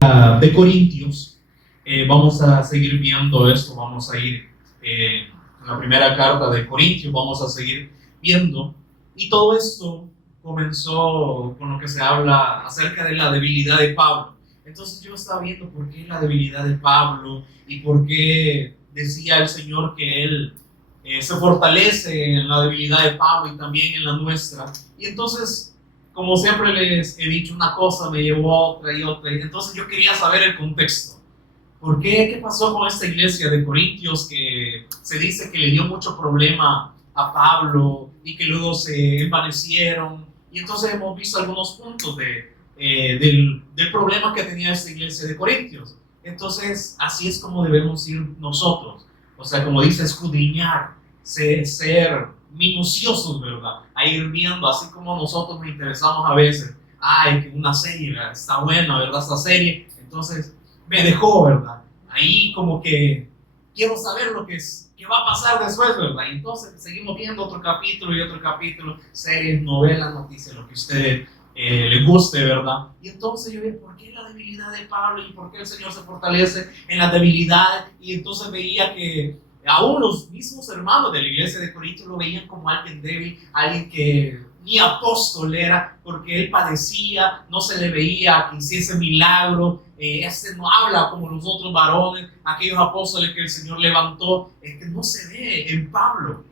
de Corintios. Vamos a seguir viendo esto, vamos a ir en la primera carta de Corintios, vamos a seguir viendo. Y todo esto comenzó con lo que se habla acerca de la debilidad de Pablo. Entonces yo estaba viendo por qué la debilidad de Pablo y por qué decía el Señor que Él se fortalece en la debilidad de Pablo y también en la nuestra. Y entonces, como siempre les he dicho, una cosa me llevó a otra y otra. Y entonces yo quería saber el contexto. ¿Por qué? ¿Qué pasó con esta iglesia de Corintios que se dice que le dio mucho problema a Pablo y que luego se envanecieron? Y entonces hemos visto algunos puntos del problema que tenía esta iglesia de Corintios. Entonces, así es como debemos ir nosotros. O sea, como dice, escudriñar, ser minuciosos, ¿verdad? A ir viendo, así como nosotros nos interesamos a veces. Ay, que una serie, ¿verdad? Está buena, ¿verdad? Esta serie. Entonces, me dejó, ¿verdad? Ahí como que quiero saber lo que es, qué va a pasar después, ¿verdad? Y entonces seguimos viendo otro capítulo y otro capítulo, series, novelas, noticias, lo que a usted le guste, ¿verdad? Y entonces yo veía, ¿por qué la debilidad de Pablo y por qué el Señor se fortalece en la debilidad? Y entonces veía que aún los mismos hermanos de la iglesia de Corinto lo veían como alguien débil, alguien que ni apóstol era, porque él padecía, no se le veía que hiciese milagro. Este no habla como los otros varones, aquellos apóstoles que el Señor levantó, que no se ve en Pablo.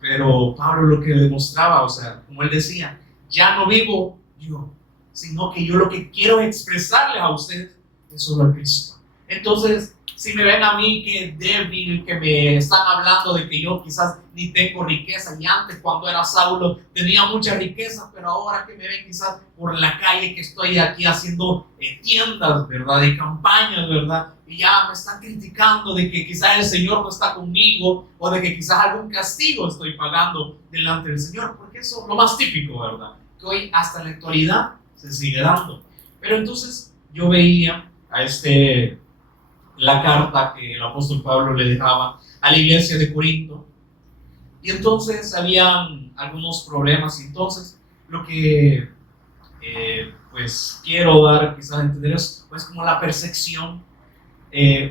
Pero Pablo lo que demostraba, o sea, como él decía, ya no vivo yo, sino que yo lo que quiero expresarles a ustedes es solo a Cristo. Entonces, si me ven a mí que débil, que me están hablando de que yo quizás ni tengo riqueza, y antes cuando era Saulo tenía mucha riqueza, pero ahora que me ven quizás por la calle que estoy aquí haciendo tiendas, ¿verdad? De campañas, ¿verdad? Y ya me están criticando de que quizás el Señor no está conmigo o de que quizás algún castigo estoy pagando delante del Señor, porque eso es lo más típico, ¿verdad? Que hoy hasta en la actualidad se sigue dando. Pero entonces yo veía a la carta que el apóstol Pablo le dejaba a la iglesia de Corinto. Y entonces habían algunos problemas. Y entonces lo que pues quiero dar quizás a entender es pues como la percepción,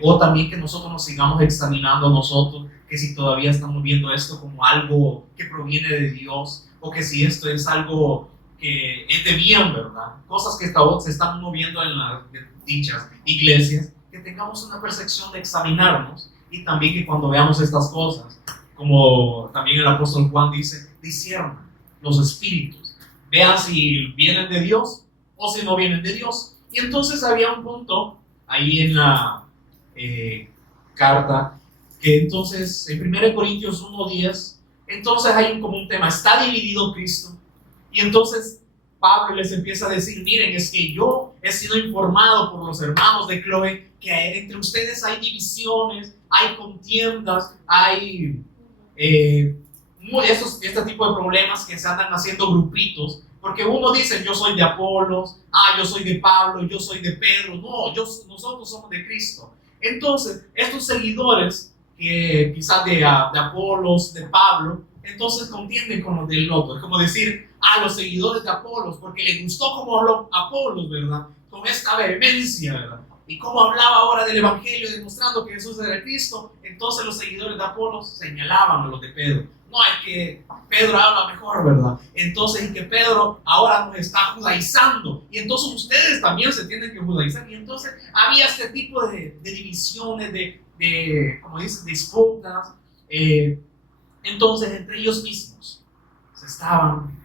o también que nosotros nos sigamos examinando nosotros, que si todavía estamos viendo esto como algo que proviene de Dios, o que si esto es algo que es de bien, ¿verdad? Cosas que se están moviendo en las dichas iglesias, que tengamos una percepción de examinarnos, y también que cuando veamos estas cosas, como también el apóstol Juan dice, disciernan los espíritus, vean si vienen de Dios o si no vienen de Dios. Y entonces había un punto ahí en la carta, que entonces en 1 Corintios 1:10, entonces hay como un tema, está dividido Cristo. Y entonces Pablo les empieza a decir, miren, es que yo he sido informado por los hermanos de Chloe que entre ustedes hay divisiones, hay contiendas, hay este tipo de problemas que se andan haciendo grupitos, porque uno dice, yo soy de Apolos, yo soy de Pablo, yo soy de Pedro. No, nosotros somos de Cristo. Entonces, estos seguidores, que quizás de Apolos, de Pablo, entonces contienden con los del otro. Es como decir, los seguidores de Apolos, porque les gustó cómo habló Apolos, ¿verdad? Con esta vehemencia, ¿verdad? Y cómo hablaba ahora del Evangelio, demostrando que Jesús era Cristo. Entonces los seguidores de Apolos señalaban a los de Pedro. No, es que Pedro habla mejor, ¿verdad? Entonces, es que Pedro ahora nos está judaizando. Y entonces ustedes también se tienen que judaizar. Y entonces había este tipo de divisiones, como dicen, disputas. Entonces, entre ellos mismos se estaban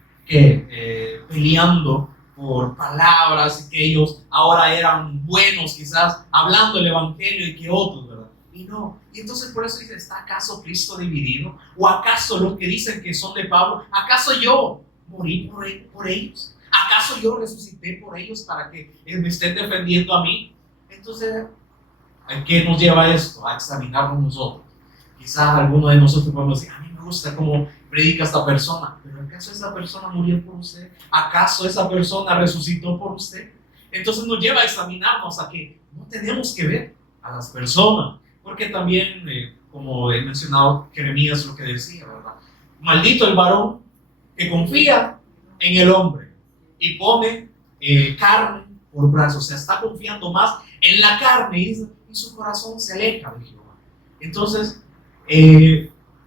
peleando por palabras, y que ellos ahora eran buenos quizás hablando el Evangelio y que otros, ¿verdad? Y no. Y entonces por eso dice, ¿está acaso Cristo dividido? ¿O acaso los que dicen que son de Pablo, acaso yo morí por ellos? ¿Acaso yo resucité por ellos para que me estén defendiendo a mí? Entonces, ¿a qué nos lleva esto? A examinarnos nosotros. Quizás algunos de nosotros podemos decir, a mí me gusta cómo predica esta persona, pero ¿acaso esa persona murió por usted? ¿Acaso esa persona resucitó por usted? Entonces nos lleva a examinarnos, a que no tenemos que ver a las personas, porque también, como he mencionado, Jeremías lo que decía, ¿verdad? Maldito el varón que confía en el hombre y pone carne por brazo, o sea, está confiando más en la carne y su corazón se aleja de Jehová. Entonces,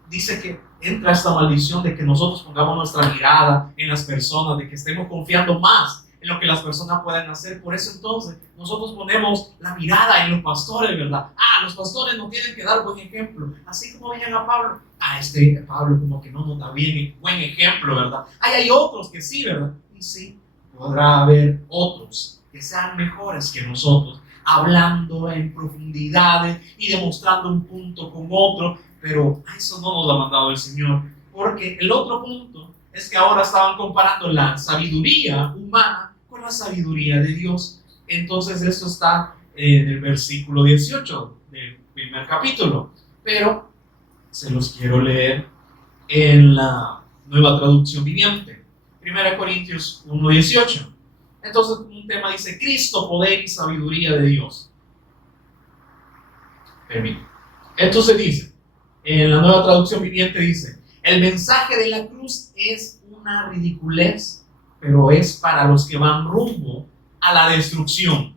dice que entra esta maldición de que nosotros pongamos nuestra mirada en las personas, de que estemos confiando más en lo que las personas pueden hacer. Por eso entonces nosotros ponemos la mirada en los pastores, ¿verdad? Los pastores nos tienen que dar buen ejemplo. Así como veían a Pablo, Pablo como que no nos da buen ejemplo, ¿verdad? Hay otros que sí, ¿verdad? Y sí, podrá haber otros que sean mejores que nosotros, hablando en profundidades y demostrando un punto con otro, pero a eso no nos lo ha mandado el Señor, porque el otro punto es que ahora estaban comparando la sabiduría humana con la sabiduría de Dios. Entonces esto está en el versículo 18 del primer capítulo, pero se los quiero leer en la Nueva Traducción Viviente. 1 Corintios 1:18. Entonces un tema dice: Cristo, poder y sabiduría de Dios. Entonces dice, en la Nueva Traducción Viviente dice: el mensaje de la cruz es una ridiculez, pero es para los que van rumbo a la destrucción.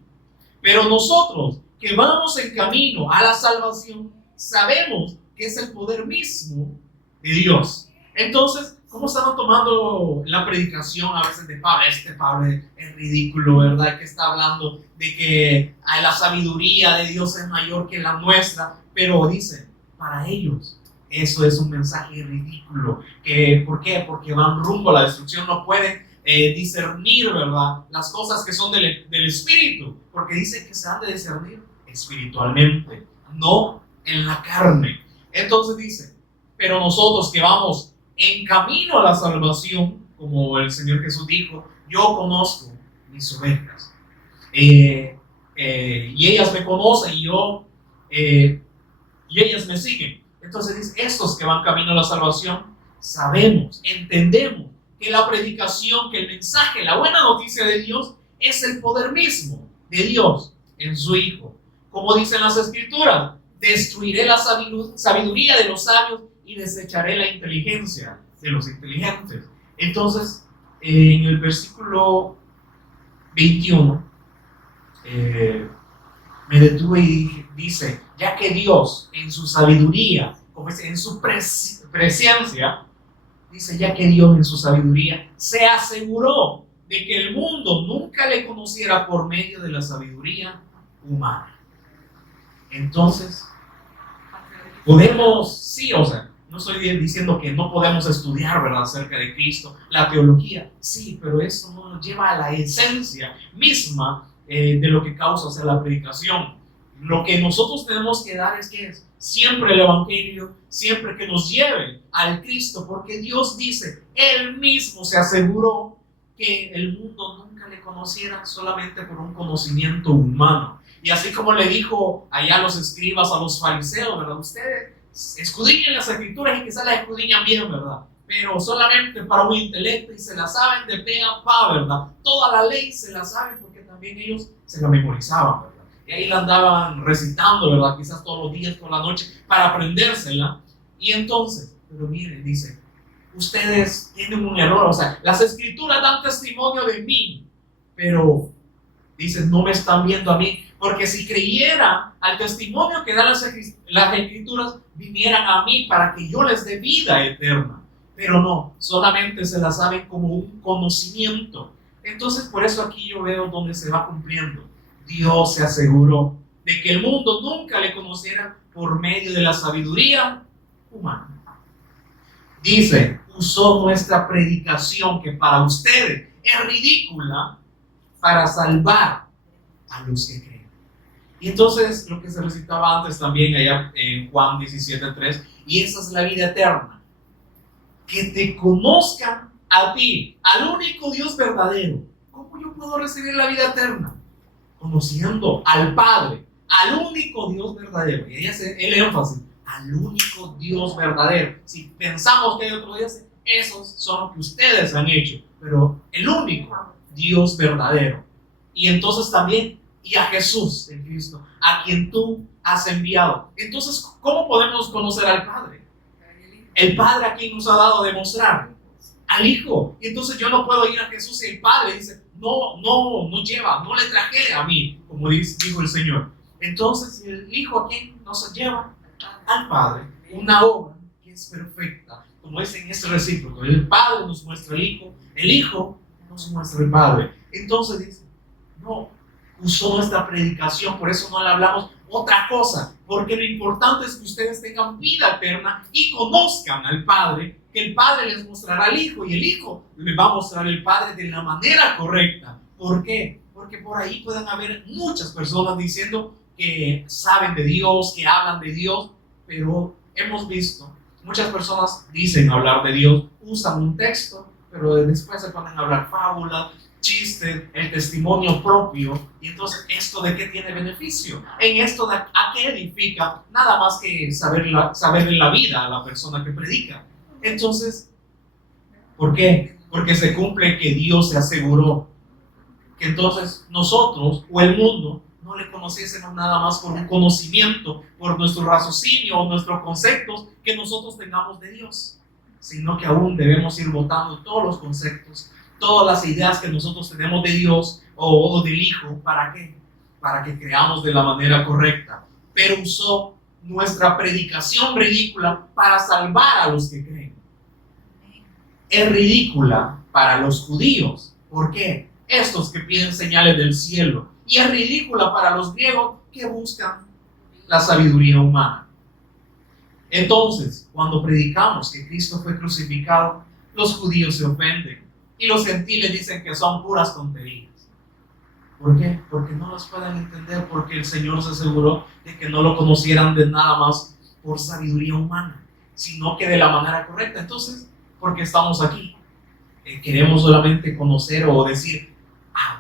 Pero nosotros que vamos en camino a la salvación, sabemos que es el poder mismo de Dios. Entonces, ¿cómo estaban tomando la predicación a veces de Pablo? Pablo es ridículo, ¿verdad? Que está hablando de que la sabiduría de Dios es mayor que la nuestra, pero dicen, para ellos eso es un mensaje ridículo. ¿Por qué? Porque van rumbo a la destrucción, no pueden discernir, ¿verdad?, las cosas que son del Espíritu, porque dice que se han de discernir espiritualmente, no en la carne. Entonces dice, pero nosotros que vamos en camino a la salvación, como el Señor Jesús dijo, yo conozco mis ovejas, y ellas me conocen y ellas me siguen. Entonces dice, estos que van camino a la salvación, sabemos, entendemos que la predicación, que el mensaje, la buena noticia de Dios es el poder mismo de Dios en su Hijo. Como dicen las Escrituras, destruiré la sabiduría de los sabios y desecharé la inteligencia de los inteligentes. Entonces, en el versículo 21, me detuve y dice, ya que Dios en su sabiduría, como dice, en su presencia, dice, ya que Dios en su sabiduría se aseguró de que el mundo nunca le conociera por medio de la sabiduría humana. Entonces, podemos, sí, o sea, no estoy diciendo que no podemos estudiar, ¿verdad?, acerca de Cristo, la teología, sí, pero eso no nos lleva a la esencia misma de lo que causa, o sea, la predicación. Lo que nosotros tenemos que dar es que es siempre el Evangelio, siempre que nos lleve al Cristo, porque Dios dice, Él mismo se aseguró que el mundo nunca le conociera solamente por un conocimiento humano. Y así como le dijo allá a los escribas, a los fariseos, ¿verdad? Ustedes escudriñan las Escrituras y quizás las escudriñan bien, ¿verdad? Pero solamente para un intelecto y se la saben de pe a pa, ¿verdad? Toda la ley se la saben porque también ellos se la memorizaban, ¿verdad? Y ahí la andaban recitando, ¿verdad? Quizás todos los días, por la noche, para aprendérsela. Y entonces, pero miren, dice, ustedes tienen un error, o sea, las Escrituras dan testimonio de mí, pero dicen, no me están viendo a mí, porque si creyera al testimonio que dan las Escrituras, vinieran a mí para que yo les dé vida eterna. Pero no, solamente se la saben como un conocimiento. Entonces, por eso aquí yo veo donde se va cumpliendo. Dios se aseguró de que el mundo nunca le conociera por medio de la sabiduría humana. Dice, usó nuestra predicación, que para ustedes es ridícula, para salvar a los que creen. Y entonces, lo que se recitaba antes también allá en Juan 17:3, y esa es la vida eterna, que te conozcan a ti, al único Dios verdadero. ¿Cómo yo puedo recibir la vida eterna? Conociendo al Padre, al único Dios verdadero. Y ahí hace el énfasis, al único Dios verdadero. Si pensamos que hay otro Dios, esos son los que ustedes han hecho, pero el único Dios verdadero. Y entonces también, y a Jesús, el Cristo, a quien tú has enviado. Entonces, ¿cómo podemos conocer al Padre? El Padre a quien nos ha dado a demostrar al Hijo. Y entonces yo no puedo ir a Jesús y el Padre dice, no lleva, no le traje a mí, como dijo el Señor. Entonces el Hijo, ¿a quién nos lleva? Al Padre. Una obra que es perfecta, como es en ese recíproco. El Padre nos muestra al Hijo, el Hijo nos muestra al Padre. Entonces dice, no, usó nuestra predicación, por eso no le hablamos otra cosa, porque lo importante es que ustedes tengan vida eterna y conozcan al Padre, que el Padre les mostrará al Hijo y el Hijo les va a mostrar al Padre de la manera correcta. ¿Por qué? Porque por ahí pueden haber muchas personas diciendo que saben de Dios, que hablan de Dios, pero hemos visto, muchas personas dicen hablar de Dios, usan un texto, pero después se ponen a hablar fábulas, chistes, el testimonio propio. Y entonces, ¿esto de qué tiene beneficio? En esto de a qué edifica, nada más que saberle la vida a la persona que predica. Entonces, ¿por qué? Porque se cumple que Dios se aseguró que entonces nosotros o el mundo no le conociésemos nada más por un conocimiento, por nuestro raciocinio o nuestros conceptos que nosotros tengamos de Dios, sino que aún debemos ir botando todos los conceptos, todas las ideas que nosotros tenemos de Dios o del Hijo. ¿Para qué? Para que creamos de la manera correcta. Pero usó nuestra predicación ridícula para salvar a los que creen. Es ridícula para los judíos. ¿Por qué? Estos que piden señales del cielo. Y es ridícula para los griegos que buscan la sabiduría humana. Entonces, cuando predicamos que Cristo fue crucificado, los judíos se ofenden y los gentiles dicen que son puras tonterías. ¿Por qué? Porque no las pueden entender, porque el Señor se aseguró de que no lo conocieran de nada más por sabiduría humana, sino que de la manera correcta. Entonces, ¿por qué estamos aquí? Queremos solamente conocer o decir,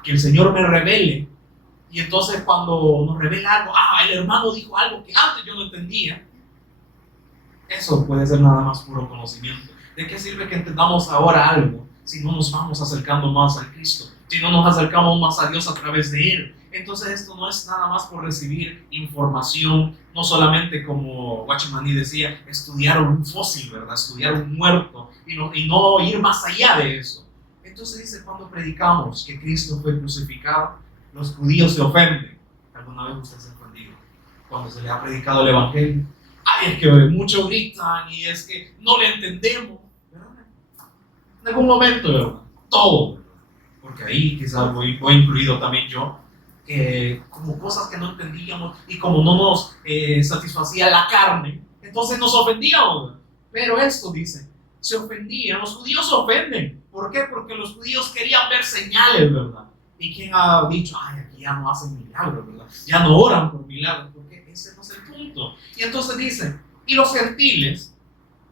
que el Señor me revele. Y entonces cuando nos revela algo, el hermano dijo algo que antes yo no entendía. Eso puede ser nada más puro conocimiento. ¿De qué sirve que entendamos ahora algo si no nos vamos acercando más a Cristo? Si no nos acercamos más a Dios a través de Él. Entonces esto no es nada más por recibir información, no solamente como Guachimani decía, estudiar un fósil, ¿verdad? Estudiar un muerto y no ir más allá de eso. Entonces dice, cuando predicamos que Cristo fue crucificado, los judíos se ofenden. ¿Alguna vez usted se ha ofendido cuando se le ha predicado el Evangelio? Es que muchos gritan y es que no le entendemos, ¿verdad? En algún momento, ¿verdad? Todo, ¿verdad? Porque ahí quizás voy incluido también yo, que como cosas que no entendíamos y como no nos satisfacía la carne, entonces nos ofendíamos, ¿verdad? Pero esto dice, se ofendían, los judíos se ofenden. ¿Por qué? Porque los judíos querían ver señales, ¿verdad? ¿Y quién ha dicho, aquí ya no hacen milagros, ¿verdad? Ya no oran por milagros, porque ese no es el punto. Y entonces dicen, y los gentiles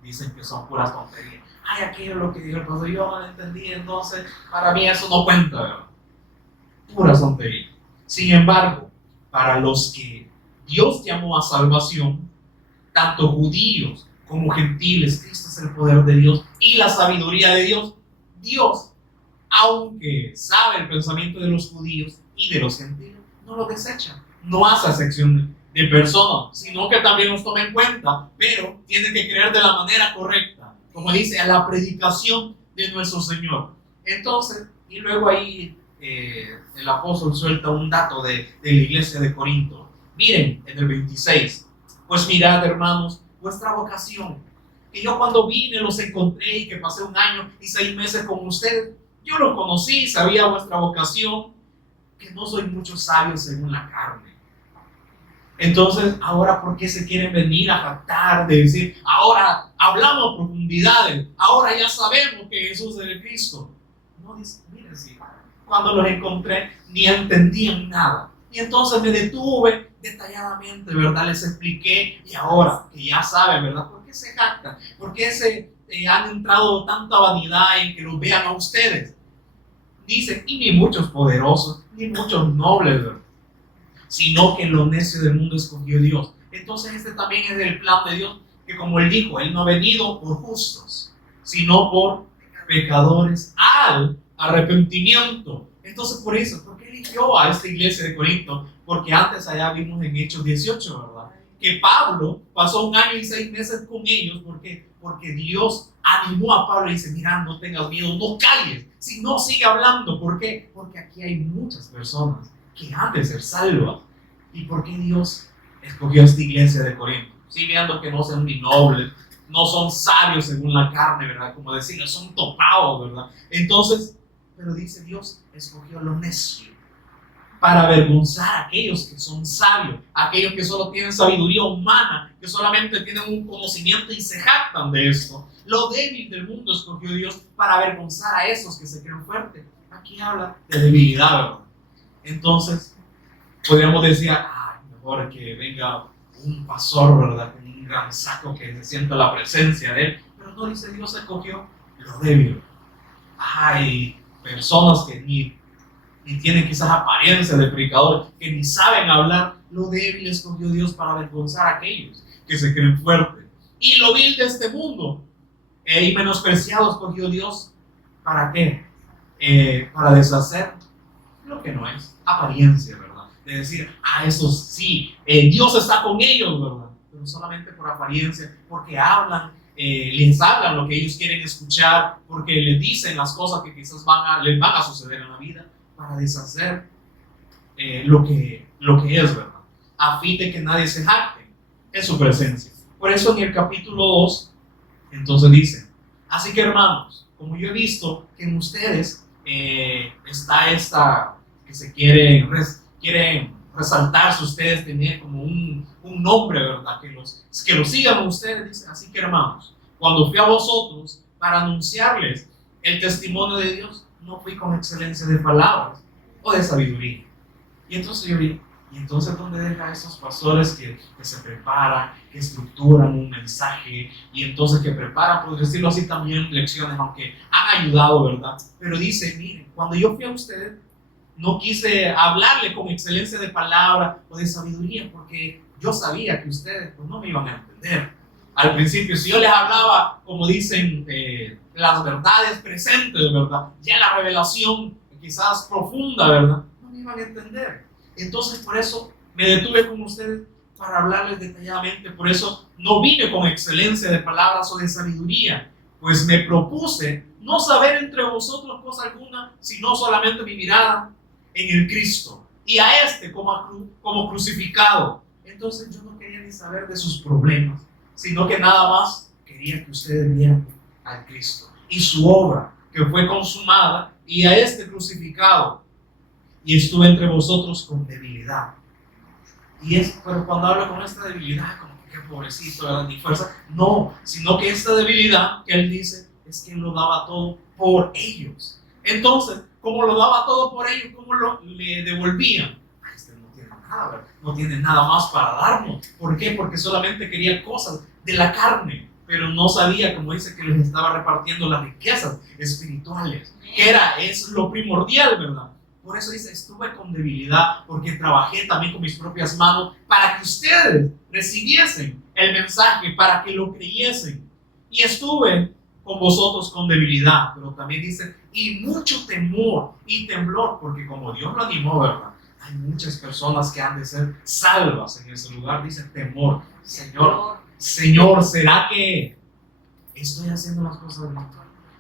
dicen que son puras tonterías. Aquello es lo que dijo el pastor, yo no lo entendí, entonces para mí eso no cuenta, ¿verdad? Pura tontería. Sin embargo, para los que Dios llamó a salvación, tanto judíos como gentiles, Cristo es el poder de Dios y la sabiduría de Dios. Dios, aunque sabe el pensamiento de los judíos y de los gentiles, no lo desecha, no hace excepción de personas, sino que también los toma en cuenta, pero tiene que creer de la manera correcta, como dice, a la predicación de nuestro Señor. Entonces, y luego ahí el apóstol suelta un dato de la iglesia de Corinto. Miren, en el 26, pues mirad, hermanos, vuestra vocación, que yo cuando vine los encontré y que pasé 1 año y 6 meses con ustedes, yo lo conocí, sabía vuestra vocación, que no soy muchos sabios según la carne. Entonces, ahora, ¿por qué se quieren venir a jactar de decir, ahora hablamos profundidades, ahora ya sabemos que Jesús es el Cristo? No, dice, miren, sí, cuando los encontré ni entendían nada. Y entonces me detuve detalladamente, ¿verdad? Les expliqué y ahora que ya saben, ¿verdad? ¿Por qué se jactan? ¿Por qué han entrado tanta vanidad en que los vean a ustedes? Dice, y ni muchos poderosos, ni muchos nobles, ¿verdad? Sino que lo necio del mundo escogió Dios. Entonces este también es el plan de Dios, que como Él dijo, Él no ha venido por justos, sino por pecadores al arrepentimiento. Entonces por eso, ¿por qué eligió a esta iglesia de Corinto? Porque antes allá vimos en Hechos 18, ¿verdad? Que Pablo pasó 1 año y 6 meses con ellos. ¿Por qué? porque Dios animó a Pablo y dice, mira, no tengas miedo, no calles, si no, sigue hablando. ¿Por qué? Porque aquí hay muchas personas que han de ser salvas. ¿Y por qué Dios escogió a esta iglesia de Corinto? Sí, viendo que no son ni nobles, no son sabios según la carne, ¿verdad? Como decirlo, son topados, ¿verdad? Entonces, pero dice Dios, escogió lo necio para avergonzar a aquellos que son sabios, aquellos que solo tienen sabiduría humana, que solamente tienen un conocimiento y se jactan de esto. Lo débil del mundo escogió Dios para avergonzar a esos que se creen fuertes. Aquí habla de debilidad, ¿verdad? Entonces, podríamos decir, mejor que venga un pastor, ¿verdad? Con un gran saco que se sienta la presencia de él. Pero no, dice Dios escogió lo débil. Hay personas que ni tienen quizás apariencia de predicadores, que ni saben hablar. Lo débil escogió Dios para avergonzar a aquellos que se creen fuertes. Y lo vil de este mundo y menospreciado escogió Dios. ¿Para qué? Para deshacer lo que no es apariencia, ¿verdad? De decir, esos sí, Dios está con ellos, ¿verdad? Pero solamente por apariencia, porque hablan, les hablan lo que ellos quieren escuchar, porque les dicen las cosas que quizás les van a suceder en la vida, para deshacer lo que es, ¿verdad? A fin de que nadie se jacte en su presencia. Por eso en el capítulo 2, entonces dice, así que hermanos, como yo he visto que en ustedes está esta, que se quieren resaltarse ustedes, tener como un nombre, ¿verdad? Que los sigan ustedes, dice, así que hermanos, cuando fui a vosotros para anunciarles el testimonio de Dios, no fui con excelencia de palabras o de sabiduría. Y entonces yo vi, ¿y entonces dónde deja a esos pastores que se preparan, que estructuran un mensaje y entonces que preparan, por decirlo así, también lecciones, aunque han ayudado, ¿verdad? Pero dice, miren, cuando yo fui a ustedes, no quise hablarle con excelencia de palabra o de sabiduría, porque yo sabía que ustedes pues, no me iban a entender. Al principio, si yo les hablaba, como dicen, las verdades presentes, ¿verdad? Ya la revelación quizás profunda, ¿verdad? No me iban a entender. Entonces, por eso me detuve con ustedes para hablarles detalladamente. Por eso no vine con excelencia de palabras o de sabiduría, pues me propuse no saber entre vosotros cosa alguna, sino solamente mi mirada en el Cristo y a este como crucificado. Entonces yo no quería ni saber de sus problemas, sino que nada más quería que ustedes vieran al Cristo y su obra que fue consumada y a este crucificado. Y estuve entre vosotros con debilidad. Pero cuando hablo con esta debilidad, como que qué pobrecito, ¿verdad? Ni fuerza. No, sino que esta debilidad que él dice es que él lo daba todo por ellos. Entonces, como lo daba todo por ellos, ¿cómo le devolvían? Este no tiene nada, ¿verdad? No tiene nada más para darnos. ¿Por qué? Porque solamente quería cosas de la carne, pero no sabía, como dice, que les estaba repartiendo las riquezas espirituales, que es lo primordial, ¿verdad? Por eso dice, estuve con debilidad, porque trabajé también con mis propias manos para que ustedes recibiesen el mensaje, para que lo creyesen. Y estuve con vosotros con debilidad, pero también dice, y mucho temor y temblor, porque como Dios lo animó, ¿verdad? Hay muchas personas que han de ser salvas en ese lugar, dice temor. Señor, ¿será que estoy haciendo las cosas bien?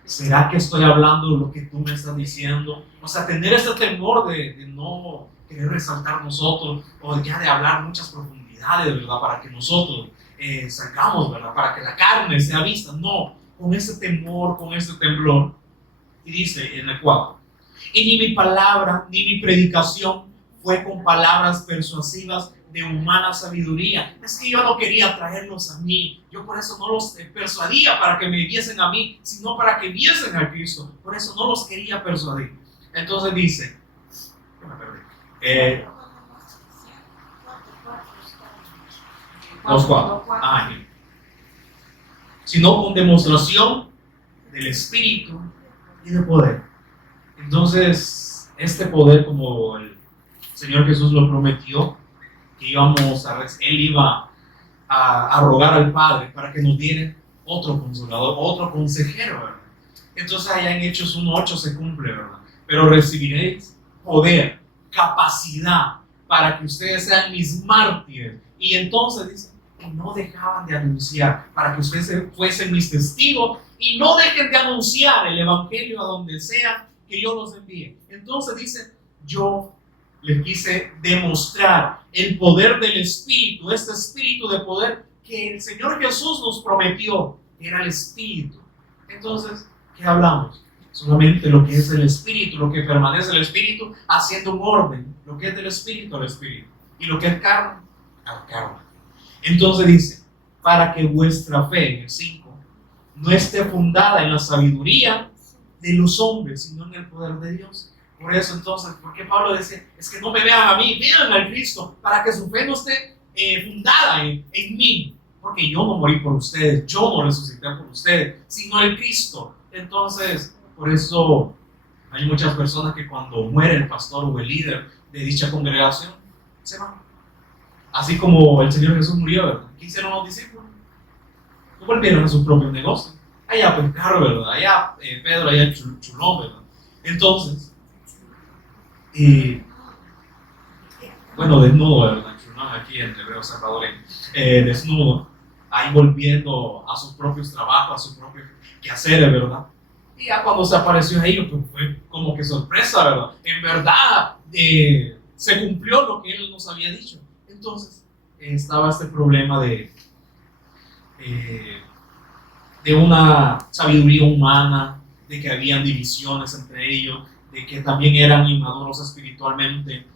¿Será que estoy hablando lo que tú me estás diciendo? O sea, tener ese temor de no querer resaltar nosotros, o ya de hablar muchas profundidades, ¿verdad? Para que nosotros salgamos, ¿verdad? Para que la carne sea vista. No, con ese temor, con ese temblor. Y dice en el 4, y ni mi palabra, ni mi predicación fue con palabras persuasivas de humana sabiduría. Es que yo no quería traerlos a mí. Yo por eso no los persuadía para que me viesen a mí, sino para que viesen a Cristo. Por eso no los quería persuadir. Entonces dice, los 4. Sino con demostración del Espíritu y de poder. Entonces, este poder, como el Señor Jesús lo prometió, que él iba a rogar al Padre para que nos diera otro consolador, otro consejero, ¿verdad? Entonces allá en Hechos 1:8 se cumple, ¿verdad? Pero recibiréis poder, capacidad, para que ustedes sean mis mártires. Y entonces dice, y no dejaban de anunciar, para que ustedes fuesen mis testigos y no dejen de anunciar el evangelio a donde sea que yo los envíe. Entonces dice, yo les quise demostrar el poder del Espíritu, este Espíritu de poder que el Señor Jesús nos prometió, era el Espíritu. Entonces, ¿qué hablamos? Solamente lo que es el Espíritu, lo que permanece el Espíritu, haciendo un orden, lo que es del Espíritu al Espíritu, y lo que es carne, al carne. Entonces dice, para que vuestra fe, en el 5, no esté fundada en la sabiduría de los hombres, sino en el poder de Dios. Por eso entonces, porque Pablo dice, es que no me vean a mí, vean al Cristo, para que su fe no esté fundada en mí, porque yo no morí por ustedes, yo no resucité por ustedes, sino el Cristo. Entonces, por eso hay muchas personas que cuando muere el pastor o el líder de dicha congregación, se van. Así como el Señor Jesús murió, ¿verdad? ¿Qué hicieron los discípulos? No volvieron a su propio negocio. Allá pescar, ¿verdad? Allá Pedro, allá Chulón, ¿verdad? Entonces, bueno, desnudo, ¿verdad? Chulón aquí en hebreo salvadoreño, desnudo, ahí volviendo a sus propios trabajos, a sus propios quehaceres, ¿verdad? Y ya cuando se apareció a ellos, pues fue como que sorpresa, ¿verdad? En verdad, se cumplió lo que él nos había dicho. Entonces, estaba este problema de una sabiduría humana, de que habían divisiones entre ellos, de que también eran inmaduros espiritualmente,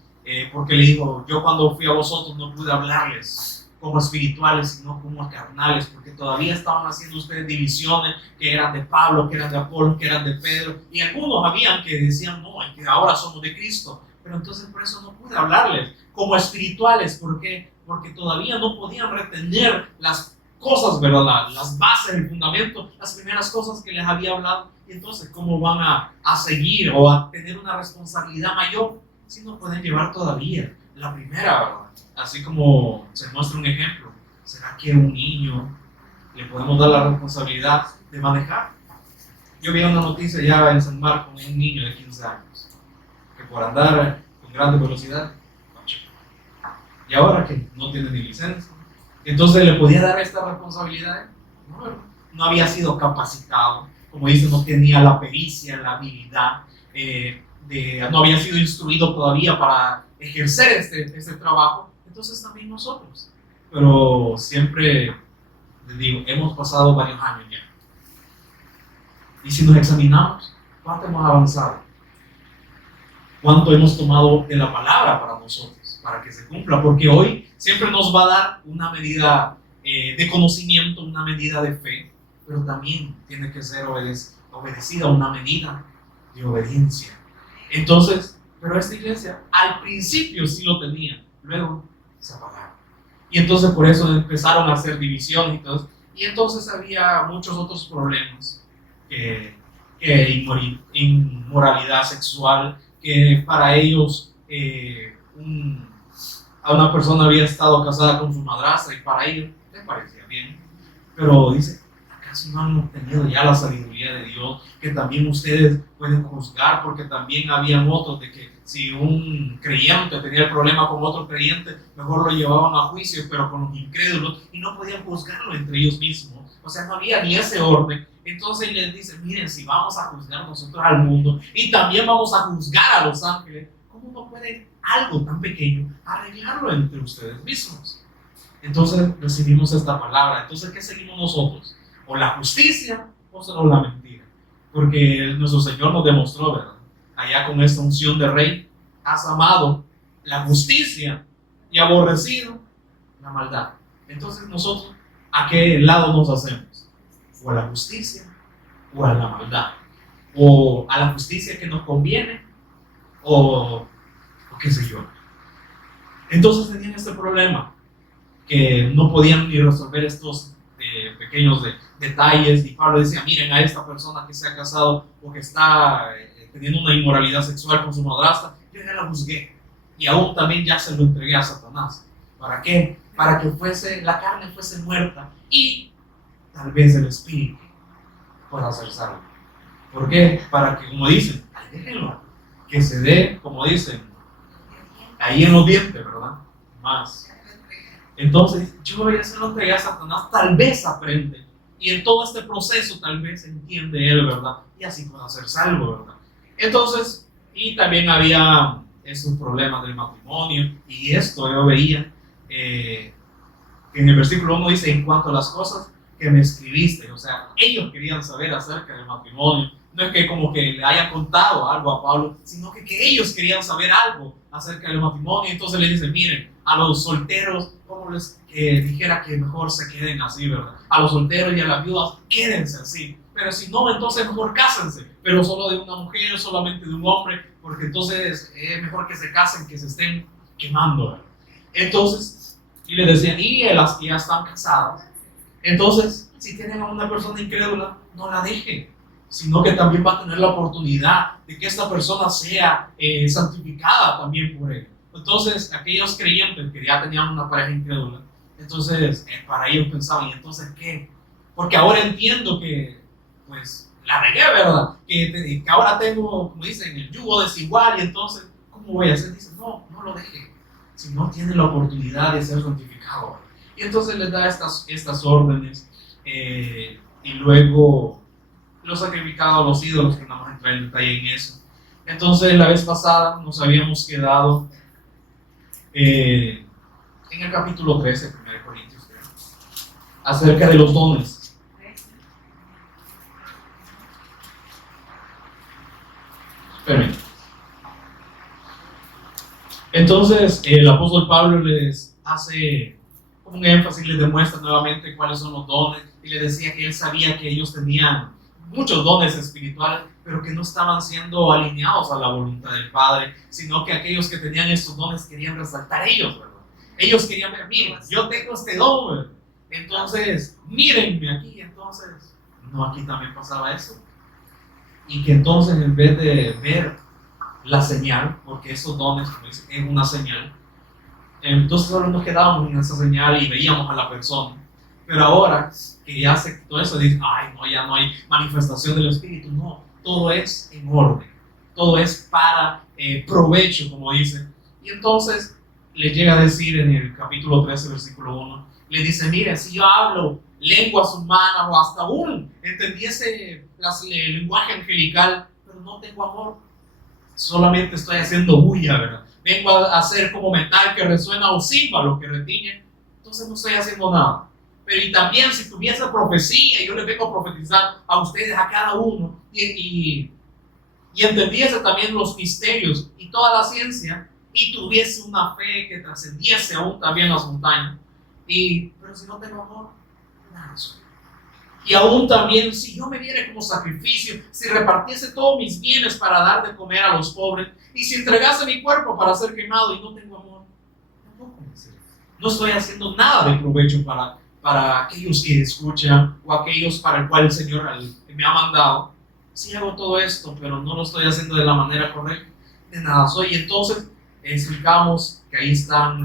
porque le dijo, yo cuando fui a vosotros no pude hablarles como espirituales, sino como carnales, porque todavía estaban haciendo ustedes divisiones, que eran de Pablo, que eran de Apolo, que eran de Pedro, y algunos habían que decían, no, es que ahora somos de Cristo, pero entonces por eso no pude hablarles como espirituales. ¿Por qué? Porque todavía no podían retener las cosas, ¿verdad? Las bases, el fundamento, las primeras cosas que les había hablado. Y entonces, ¿cómo van a seguir o a tener una responsabilidad mayor si no pueden llevar todavía la primera, ¿verdad? Así como se muestra un ejemplo, ¿será que a un niño le podemos dar la responsabilidad de manejar? Yo vi una noticia ya en San Marcos de un niño de 15 años que por andar con grande velocidad, y ahora que no tiene ni licencia, entonces le podía dar esta responsabilidad. No había sido capacitado, como dice, no tenía la pericia, la habilidad, no había sido instruido todavía para ejercer este trabajo. Entonces también nosotros, pero siempre les digo, hemos pasado varios años ya, y si nos examinamos, ¿cuánto hemos avanzado? ¿Cuánto hemos tomado de la palabra para nosotros, para que se cumpla? Porque hoy siempre nos va a dar una medida de conocimiento, una medida de fe, pero también tiene que ser obedecida una medida de obediencia. Entonces, pero esta iglesia al principio sí lo tenía, luego se apagaron. Y entonces por eso empezaron a hacer divisiones y todo. Y entonces había muchos otros problemas, que inmoralidad sexual, que para ellos a una persona había estado casada con su madrastra y para ellos les parecía bien. Pero dice, ¿acaso no han obtenido ya la sabiduría de Dios? Que también ustedes pueden juzgar, porque también habían otros de que si un creyente tenía el problema con otro creyente, mejor lo llevaban a juicio, pero con los incrédulos, y no podían juzgarlo entre ellos mismos. O sea, no había ni ese orden. Entonces les dice, miren, si vamos a juzgar nosotros al mundo y también vamos a juzgar a los ángeles, ¿cómo no puede algo tan pequeño arreglarlo entre ustedes mismos? Entonces recibimos esta palabra. Entonces, ¿qué seguimos nosotros? O la justicia o la mentira. Porque nuestro Señor nos demostró, ¿verdad? Allá con esta unción de rey, has amado la justicia y aborrecido la maldad. Entonces nosotros, ¿a qué lado nos hacemos? O a la justicia o a la maldad. O a la justicia que nos conviene o qué sé yo. Entonces tenían este problema, que no podían ni resolver estos pequeños detalles, y Pablo decía, miren a esta persona que se ha casado o que está teniendo una inmoralidad sexual con su madrastra, yo ya la juzgué y aún también ya se lo entregué a Satanás. ¿Para qué? Para que la carne fuese muerta y tal vez el espíritu pueda ser salvo. ¿Por qué? Para que, como dicen, déjenlo, que se dé, como dicen, ahí en los dientes, ¿verdad? Más Entonces, yo voy a hacer lo entregué a Satanás, tal vez aprende. Y en todo este proceso tal vez entiende él, ¿verdad? Y así puede ser salvo, ¿verdad? Entonces, y también había esos problemas del matrimonio. Y esto yo veía, que en el versículo 1 dice, en cuanto a las cosas que me escribiste. O sea, ellos querían saber acerca del matrimonio. No es que como que le haya contado algo a Pablo, sino que ellos querían saber algo acerca del matrimonio. Entonces le dicen, miren, a los solteros, como les dijera que mejor se queden así, ¿verdad? A los solteros y a las viudas, quédense así. Pero si no, entonces mejor cásense. Pero solo de una mujer, solamente de un hombre, porque entonces es mejor que se casen, que se estén quemando, ¿verdad? Entonces, y le decían, y las que ya están casadas, entonces, si tienen a una persona incrédula, no la dejen, sino que también va a tener la oportunidad de que esta persona sea santificada también por él. Entonces, aquellos creyentes que ya tenían una pareja incrédula, entonces para ellos pensaban, ¿y entonces qué? Porque ahora entiendo que, pues, la regué, ¿verdad? Que ahora tengo, como dicen, el yugo desigual, y entonces, ¿cómo voy a hacer? Dicen, no, no lo dejen, si no tiene la oportunidad de ser santificado. Y entonces les da estas órdenes, y luego los sacrificados a los ídolos, que no vamos a entrar en detalle en eso. Entonces, la vez pasada nos habíamos quedado en el capítulo 13, 1 Corintios, acerca de los dones. Esperen. Entonces, el apóstol Pablo les hace un énfasis, les demuestra nuevamente cuáles son los dones, y les decía que él sabía que ellos tenían muchos dones espirituales, pero que no estaban siendo alineados a la voluntad del Padre, sino que aquellos que tenían estos dones querían resaltar ellos, ¿verdad? Ellos querían ver, miren, yo tengo este don, ¿verdad? Entonces, mírenme aquí. Entonces, no, aquí también pasaba eso. Y que entonces, en vez de ver la señal, porque esos dones, como dicen, es una señal, entonces solo nos quedábamos en esa señal y veíamos a la persona. Pero ahora que ya se todo eso, dice, ay, no, ya no hay manifestación del Espíritu. No, todo es en orden, todo es para provecho, como dice. Y entonces le llega a decir en el capítulo 13, versículo 1, le dice, miren, si yo hablo lenguas humanas o hasta aún entendiese el lenguaje angelical, pero no tengo amor, solamente estoy haciendo bulla, ¿verdad? Vengo a hacer como metal que resuena o címbalo que retiñe, entonces no estoy haciendo nada. Pero y también si tuviese profecía, yo les vengo a profetizar a ustedes, a cada uno, y entendiese también los misterios y toda la ciencia, y tuviese una fe que trascendiese aún también las montañas, pero si no tengo amor, nada soy. Y aún también, si yo me diera como sacrificio, si repartiese todos mis bienes para dar de comer a los pobres, y si entregase mi cuerpo para ser quemado y no tengo amor, tampoco me sirve. No estoy haciendo nada de provecho para aquellos que escuchan o aquellos para el cual el Señor me ha mandado. Si hago todo esto, pero no lo estoy haciendo de la manera correcta, de nada soy. Y entonces explicamos que ahí están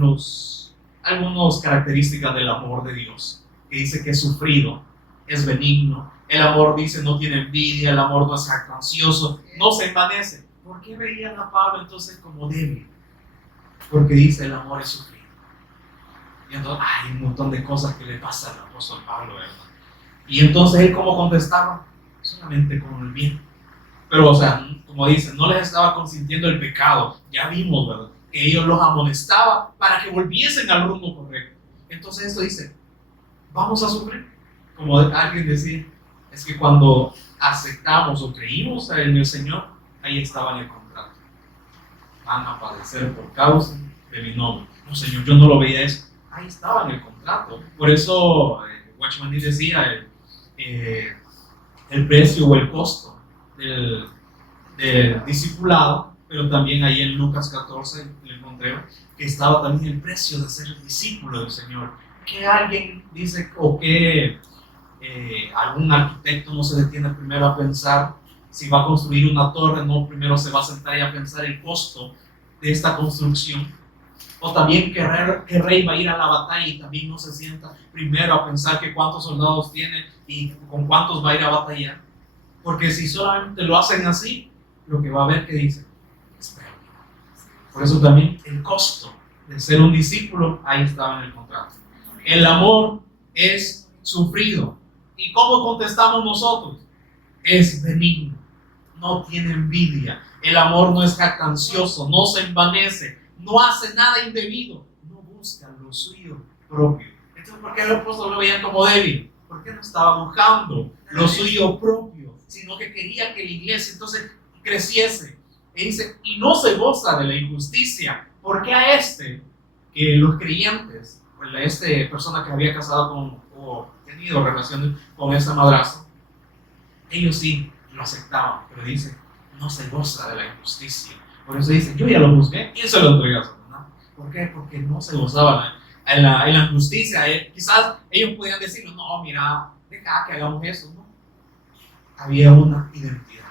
algunas características del amor de Dios, que dice que es sufrido, es benigno. El amor, dice, no tiene envidia, el amor no es jactancioso, no se envanece. ¿Por qué veían a Pablo entonces como débil? Porque dice, el amor es sufrido. Y entonces hay un montón de cosas que le pasa al apóstol Pablo, ¿verdad? Y entonces él, ¿cómo contestaba? Solamente con el bien. Pero, o sea, como dice, no les estaba consintiendo el pecado. Ya vimos, ¿verdad?, que ellos los amonestaba para que volviesen al rumbo correcto. Entonces esto dice, vamos a sufrir. Como alguien decía, es que cuando aceptamos o creímos en el Señor, ahí estaba en el contrato. Van a padecer por causa de mi nombre. No, Señor, yo no lo veía eso. Ahí estaba en el contrato. Por eso Watchman Nee decía el precio o el costo del discipulado, pero también ahí en Lucas 14 le encontré que estaba también el precio de ser el discípulo del Señor. Que alguien dice, o que algún arquitecto no se detiene primero a pensar si va a construir una torre, no primero se va a sentar y a pensar el costo de esta construcción. O también que rey va a ir a la batalla y también no se sienta primero a pensar que cuántos soldados tiene y con cuántos va a ir a batallar. Porque si solamente lo hacen así, lo que va a ver que dice es pérdida. Por eso también el costo de ser un discípulo ahí estaba en el contrato. El amor es sufrido. ¿Y cómo contestamos nosotros? Es benigno, no tiene envidia. El amor no es jactancioso, no se envanece, no hace nada indebido, no busca lo suyo propio. Entonces, ¿por qué el apóstol lo veían como débil? Porque no estaba buscando lo suyo propio, sino que quería que la iglesia entonces creciese. Y dice, y no se goza de la injusticia, porque a que los creyentes, persona que había casado con, o tenido relaciones con esta madrastra, ellos sí lo aceptaban, pero dice, no se goza de la injusticia. Por eso dice, yo ya lo juzgué y se lo entregué a Satanás. ¿Por qué? Porque no se gozaba en la injusticia. Quizás ellos podían decir, no, mira, deja que hagamos eso, ¿no? Había una identidad.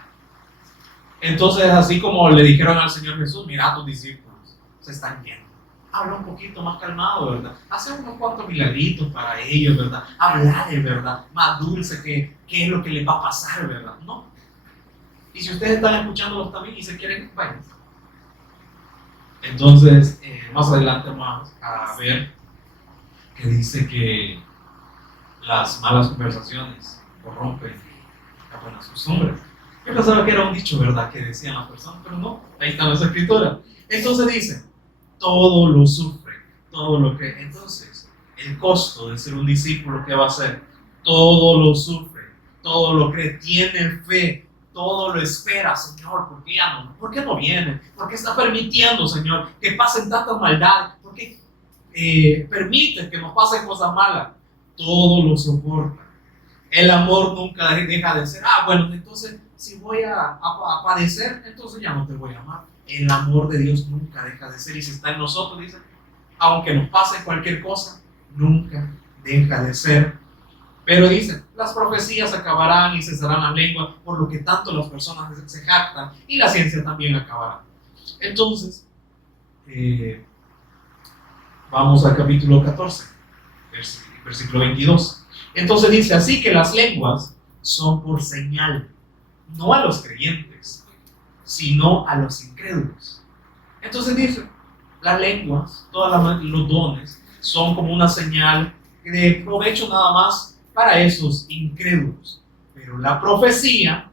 Entonces, así como le dijeron al Señor Jesús, mira, tus discípulos se están yendo. Habla un poquito más calmado, ¿verdad? Hace unos cuantos milagritos para ellos, ¿verdad? Hablar, ¿verdad? Más dulce que qué es lo que les va a pasar, ¿verdad? No. Y si ustedes están escuchándolos también y se quieren, vayan. Entonces, más adelante vamos a ver que dice que las malas conversaciones corrompen las buenas costumbres. Yo pensaba que era un dicho, ¿verdad? Que decían las personas, pero no. Ahí están las escrituras. Entonces dice, todo lo sufre, todo lo que... Entonces, el costo de ser un discípulo, ¿qué va a ser? Todo lo sufre, todo lo cree, tiene fe, todo lo espera. Señor, ¿por qué no viene? ¿Por qué está permitiendo, Señor, que pasen tantas maldades? ¿Por qué permite que nos pasen cosas malas? Todo lo soporta. El amor nunca deja de ser. Bueno, entonces si voy a padecer, entonces ya no te voy a amar. El amor de Dios nunca deja de ser, y si está en nosotros, dice, aunque nos pase cualquier cosa, nunca deja de ser. Pero dice, las profecías acabarán y cesarán la lengua, por lo que tanto las personas se jactan, y la ciencia también acabará. Entonces, vamos al capítulo 14, versículo 22. Entonces dice, así que las lenguas son por señal, no a los creyentes, sino a los incrédulos. Entonces dice, las lenguas, todos los dones, son como una señal de provecho nada más para esos incrédulos. Pero la profecía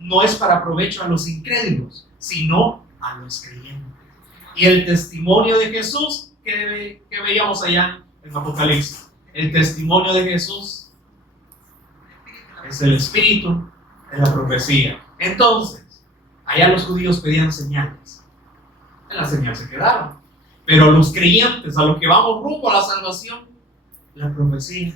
no es para provecho a los incrédulos, sino a los creyentes. Y el testimonio de Jesús que veíamos allá en Apocalipsis, el testimonio de Jesús es el espíritu de la profecía. Entonces, allá los judíos pedían señales. En la señal se quedaron. Pero a los creyentes, a los que vamos rumbo a la salvación, la profecía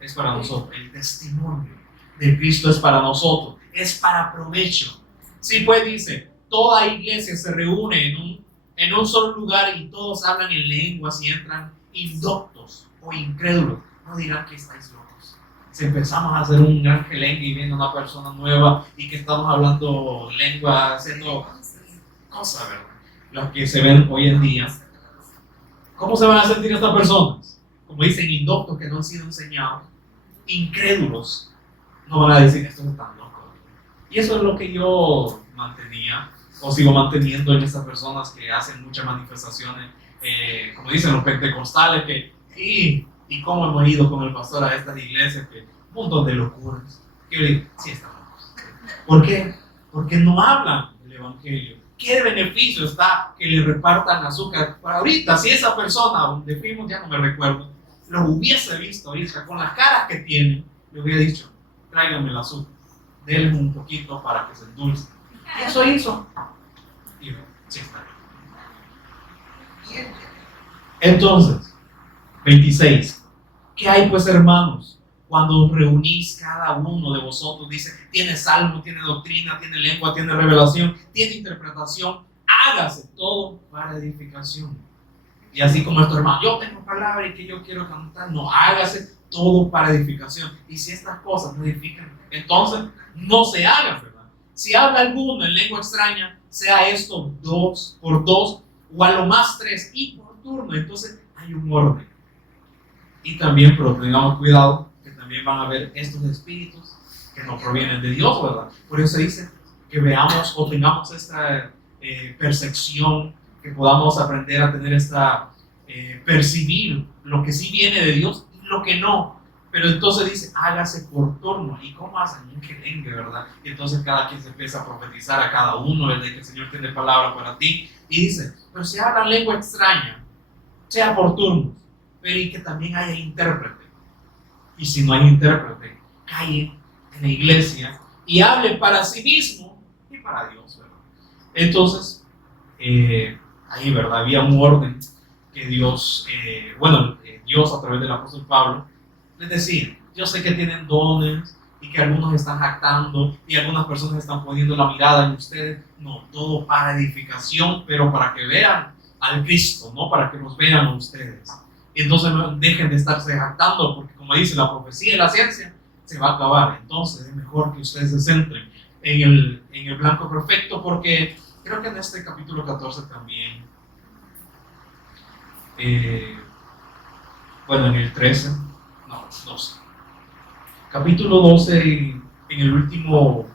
es para nosotros. El testimonio de Cristo es para nosotros. Es para provecho. Sí, pues dice, toda iglesia se reúne en un solo lugar y todos hablan en lenguas y entran indoctos o incrédulos. No dirán que estáis locos. Si empezamos a hacer un gran gelengue y viene una persona nueva y que estamos hablando lengua, haciendo cosas, ¿verdad? Las que se ven hoy en día. ¿Cómo se van a sentir estas personas? Como dicen, indoctos que no han sido enseñados, incrédulos, no van a decir que estos están locos. Y eso es lo que yo mantenía, o sigo manteniendo en estas personas que hacen muchas manifestaciones, como dicen los pentecostales, y cómo hemos ido con el pastor a estas iglesias, que un montón de locuras. Que yo le digo, sí están locos. ¿Por qué? Porque no hablan del evangelio. ¿Qué beneficio está que le repartan azúcar? Para ahorita, si esa persona, donde fuimos, ya no me recuerdo, lo hubiese visto ahorita, con las caras que tienen, le hubiera dicho, tráiganme el azúcar, denle un poquito para que se endulce. Y eso hizo. Y yo, sí está bien. Entonces, 26. ¿Qué hay pues, hermanos? Cuando os reunís cada uno de vosotros, dice, tiene salmo, tiene doctrina, tiene lengua, tiene revelación, tiene interpretación, hágase todo para edificación. Y así como esto, hermano, yo tengo palabra y que yo quiero cantar, no, hágase todo para edificación. Y si estas cosas no edifican, entonces no se hagan, ¿verdad? Si habla alguno en lengua extraña, sea esto 2 por 2 o a lo más 3 y por turno. Entonces hay un orden. Y también, pero tengamos cuidado, que también van a haber estos espíritus que no provienen de Dios, ¿verdad? Por eso se dice que veamos o tengamos esta percepción, que podamos aprender a tener esta percibir lo que sí viene de Dios y lo que no. Pero entonces dice, hágase por turno. ¿Y cómo hacen? Un gelengue, ¿verdad? Y entonces cada quien se empieza a profetizar a cada uno, desde que el Señor tiene palabra para ti. Y dice, pero si hablan lengua extraña, sea por turnos, pero y que también haya intérprete. Y si no hay intérprete, calle en la iglesia y hable para sí mismo y para Dios, ¿verdad? Entonces, ahí, ¿verdad? Había un orden que Dios, Dios a través del apóstol Pablo les decía, yo sé que tienen dones y que algunos están jactando y algunas personas están poniendo la mirada en ustedes. No, todo para edificación, pero para que vean al Cristo, no para que nos vean a ustedes. Y entonces no dejen de estarse jactando, porque como dice la profecía y la ciencia, se va a acabar. Entonces es mejor que ustedes se centren en el blanco perfecto, porque creo que en este capítulo 14 también, en el 13, no, 12. Capítulo 12, en el último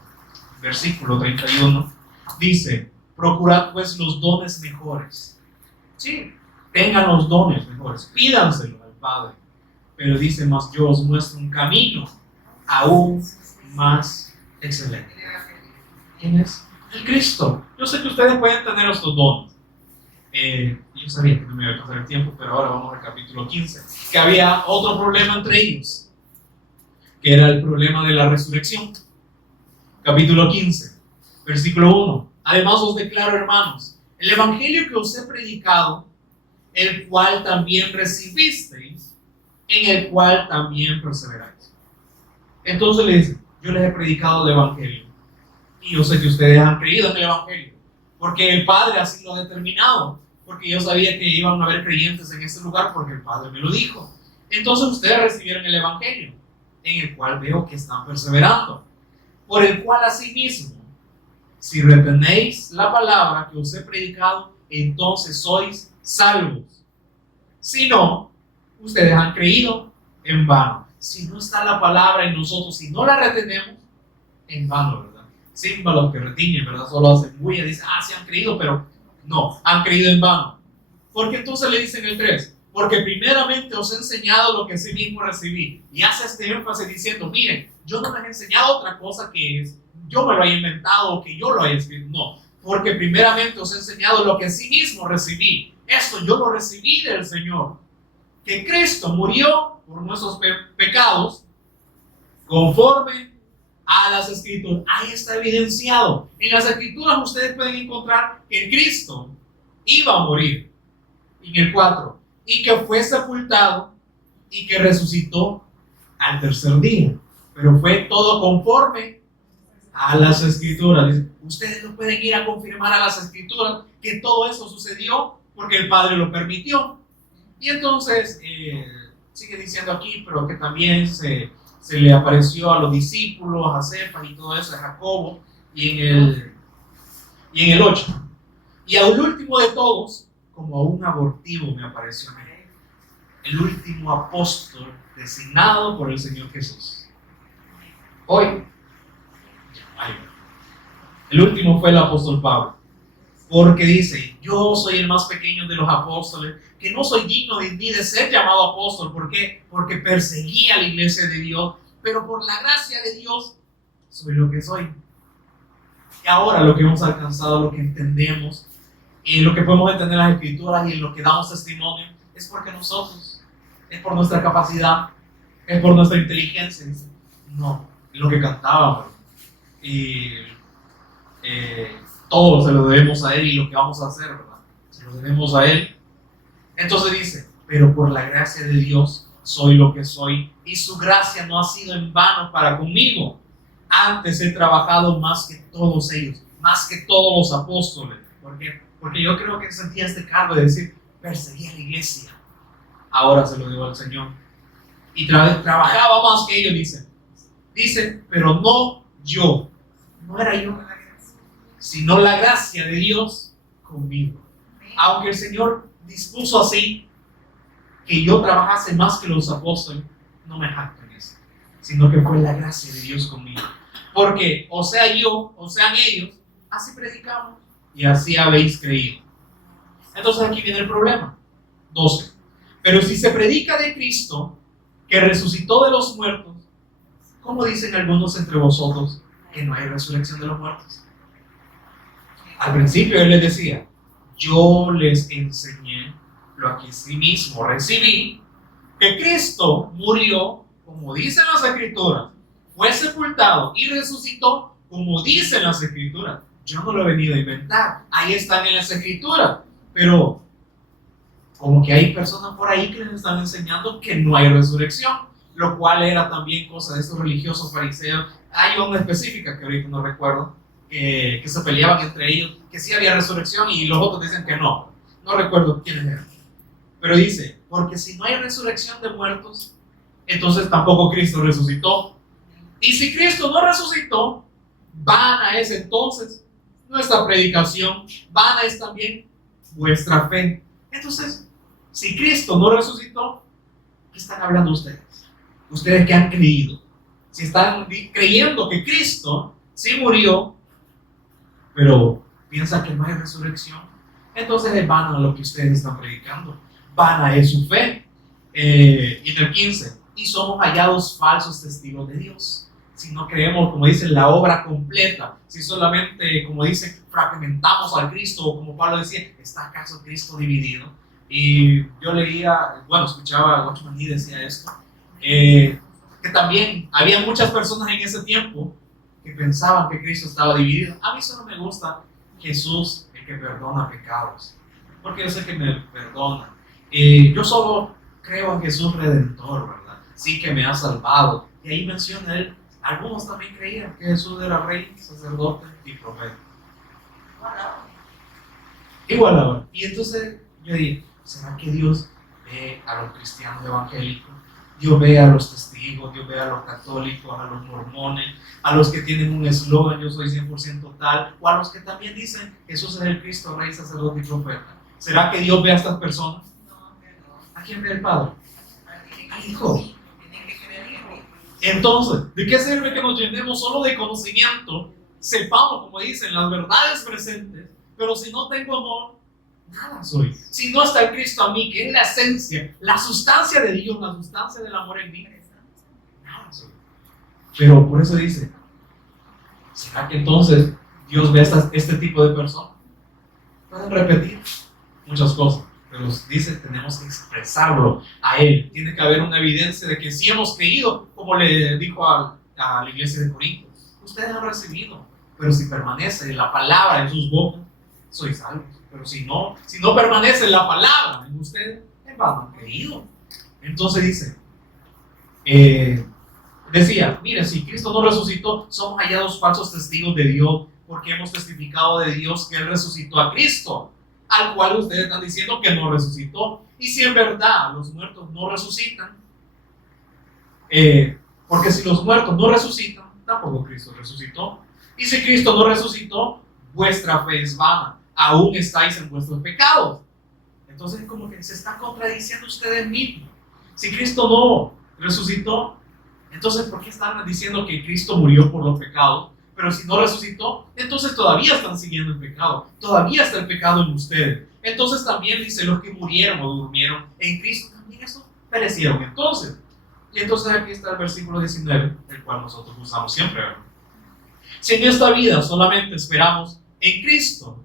versículo 31, dice, procurad pues los dones mejores. Sí, tengan los dones mejores, pídanselo al Padre. Pero dice, más yo os muestro un camino aún más excelente. ¿Quién es? El Cristo. Yo sé que ustedes pueden tener estos dones. Yo sabía que no me iba a alcanzar el tiempo, pero ahora vamos al capítulo 15, que había otro problema entre ellos, que era el problema de la resurrección. Capítulo 15, versículo 1. Además os declaro, hermanos, el evangelio que os he predicado, el cual también recibisteis, en el cual también perseveráis. Entonces le dice, yo les he predicado el evangelio, y yo sé que ustedes han creído en el evangelio, porque el Padre así lo ha determinado, porque yo sabía que iban a haber creyentes en este lugar, porque el Padre me lo dijo. Entonces ustedes recibieron el evangelio, en el cual veo que están perseverando, por el cual asimismo, si retenéis la palabra que os he predicado, entonces sois salvos. Si no, ustedes han creído en vano. Si no está la palabra en nosotros, si no la retenemos, en vano, ¿verdad? Simba los que retiñen, ¿verdad? Solo hacen bulla, dicen, sí han creído, pero no, han creído en vano. Porque entonces le dicen el 3, porque primeramente os he enseñado lo que sí mismo recibí. Y hace este énfasis diciendo, miren, yo no les he enseñado otra cosa que es, yo me lo haya inventado o que yo lo haya escrito. No, porque primeramente os he enseñado lo que sí mismo recibí. Esto yo lo recibí del Señor. Que Cristo murió por nuestros pecados conforme a las Escrituras. Ahí está evidenciado. En las Escrituras ustedes pueden encontrar que Cristo iba a morir. En el 4. Y que fue sepultado y que resucitó al tercer día. Pero fue todo conforme a las Escrituras. Ustedes no pueden ir a confirmar a las Escrituras que todo eso sucedió porque el Padre lo permitió. Y entonces sigue diciendo aquí, pero que también se le apareció a los discípulos, a Cefas y todo eso, a Jacobo, y en el 8. Y al último de todos, como a un abortivo me apareció a mí, el último apóstol designado por el Señor Jesús. Hoy, el último fue el apóstol Pablo, porque dice, yo soy el más pequeño de los apóstoles, que no soy digno ni de ser llamado apóstol. ¿Por qué? Porque perseguía a la iglesia de Dios, pero por la gracia de Dios soy lo que soy. Y ahora lo que hemos alcanzado, lo que entendemos, y lo que podemos entender en las Escrituras y en lo que damos testimonio, es porque nosotros, es por nuestra capacidad, es por nuestra inteligencia. No, es lo que cantábamos. Y todo se lo debemos a Él, y lo que vamos a hacer, ¿verdad? Se lo debemos a Él. Entonces dice, pero por la gracia de Dios soy lo que soy, y su gracia no ha sido en vano para conmigo. Antes he trabajado más que todos ellos, más que todos los apóstoles. ¿Por qué? Porque yo creo que sentía este cargo de decir, perseguí a la iglesia. Ahora se lo debo al Señor. Y trabajaba más que ellos, dice, pero no yo, no era yo, sino la gracia de Dios conmigo. Aunque el Señor dispuso así, que yo trabajase más que los apóstoles, no me jacto en eso, sino que fue la gracia de Dios conmigo. Porque o sea yo, o sean ellos, así predicamos y así habéis creído. Entonces aquí viene el problema. 12. Pero si se predica de Cristo, que resucitó de los muertos, ¿cómo dicen algunos entre vosotros que no hay resurrección de los muertos? Al principio él les decía, yo les enseñé lo que sí mismo recibí, que Cristo murió, como dicen las Escrituras, fue sepultado y resucitó, como dicen las Escrituras. Yo no lo he venido a inventar, ahí están en las Escrituras, pero como que hay personas por ahí que les están enseñando que no hay resurrección, lo cual era también cosa de estos religiosos fariseos. Hay una específica que ahorita no recuerdo, que se peleaban entre ellos, que sí había resurrección y los otros dicen que no. No recuerdo quiénes eran. Pero dice, porque si no hay resurrección de muertos, entonces tampoco Cristo resucitó. Y si Cristo no resucitó, vana es entonces nuestra predicación, vana es también vuestra fe. Entonces, si Cristo no resucitó, ¿qué están hablando ustedes? Ustedes que han creído. Si están creyendo que Cristo sí murió, pero piensan que no hay resurrección, entonces es vano lo que ustedes están predicando. Vana es su fe. Y en el 15, y somos hallados falsos testigos de Dios. Si no creemos, como dice, la obra completa, si solamente, como dice, fragmentamos al Cristo, o como Pablo decía, ¿está acaso Cristo dividido? Y yo leía, bueno, escuchaba a Watchman Nee decía esto, que también había muchas personas en ese tiempo que pensaban que Cristo estaba dividido. A mí solo me gusta Jesús, el que perdona pecados, porque es el que me perdona. Yo solo creo en Jesús Redentor, ¿verdad? Sí, que me ha salvado. Y ahí menciona él, algunos también creían que Jesús era rey, sacerdote y profeta. Igual ahora. Y entonces yo dije, ¿será que Dios ve a los cristianos evangélicos? Dios ve a los testigos, Dios ve a los católicos, a los mormones, a los que tienen un eslogan, yo soy 100% tal, o a los que también dicen, Jesús es el Cristo, rey, sacerdote y profeta. ¿Será que Dios ve a estas personas? ¿A quién ve el Padre? Al Hijo. Entonces, ¿de qué sirve que nos llenemos solo de conocimiento? Sepamos, como dicen, las verdades presentes, pero si no tengo amor, nada soy. Si no está el Cristo a mí, que es la esencia, la sustancia de Dios, la sustancia del amor en mí, nada soy. Pero por eso dice, ¿será que entonces Dios ve este tipo de personas? Pueden repetir muchas cosas, pero dice, tenemos que expresarlo a Él. Tiene que haber una evidencia de que sí hemos creído, como le dijo a la iglesia de Corinto. Ustedes han recibido, pero si permanece la palabra en sus bocas, sois salvos. Pero si no permanece la palabra en ustedes, es vano, han creído. Entonces dice, decía, mire, si Cristo no resucitó, somos hallados falsos testigos de Dios, porque hemos testificado de Dios que Él resucitó a Cristo, al cual ustedes están diciendo que no resucitó. Y si en verdad los muertos no resucitan, porque si los muertos no resucitan, tampoco Cristo resucitó. Y si Cristo no resucitó, vuestra fe es vana, aún estáis en vuestros pecados. Entonces como que se están contradiciendo ustedes mismos. Si Cristo no resucitó, entonces ¿por qué están diciendo que Cristo murió por los pecados? Pero si no resucitó, entonces todavía están siguiendo el pecado. Todavía está el pecado en ustedes. Entonces también dice, los que murieron o durmieron en Cristo, también eso perecieron. Y entonces aquí está el versículo 19, el cual nosotros usamos siempre, ¿verdad? Si en esta vida solamente esperamos en Cristo,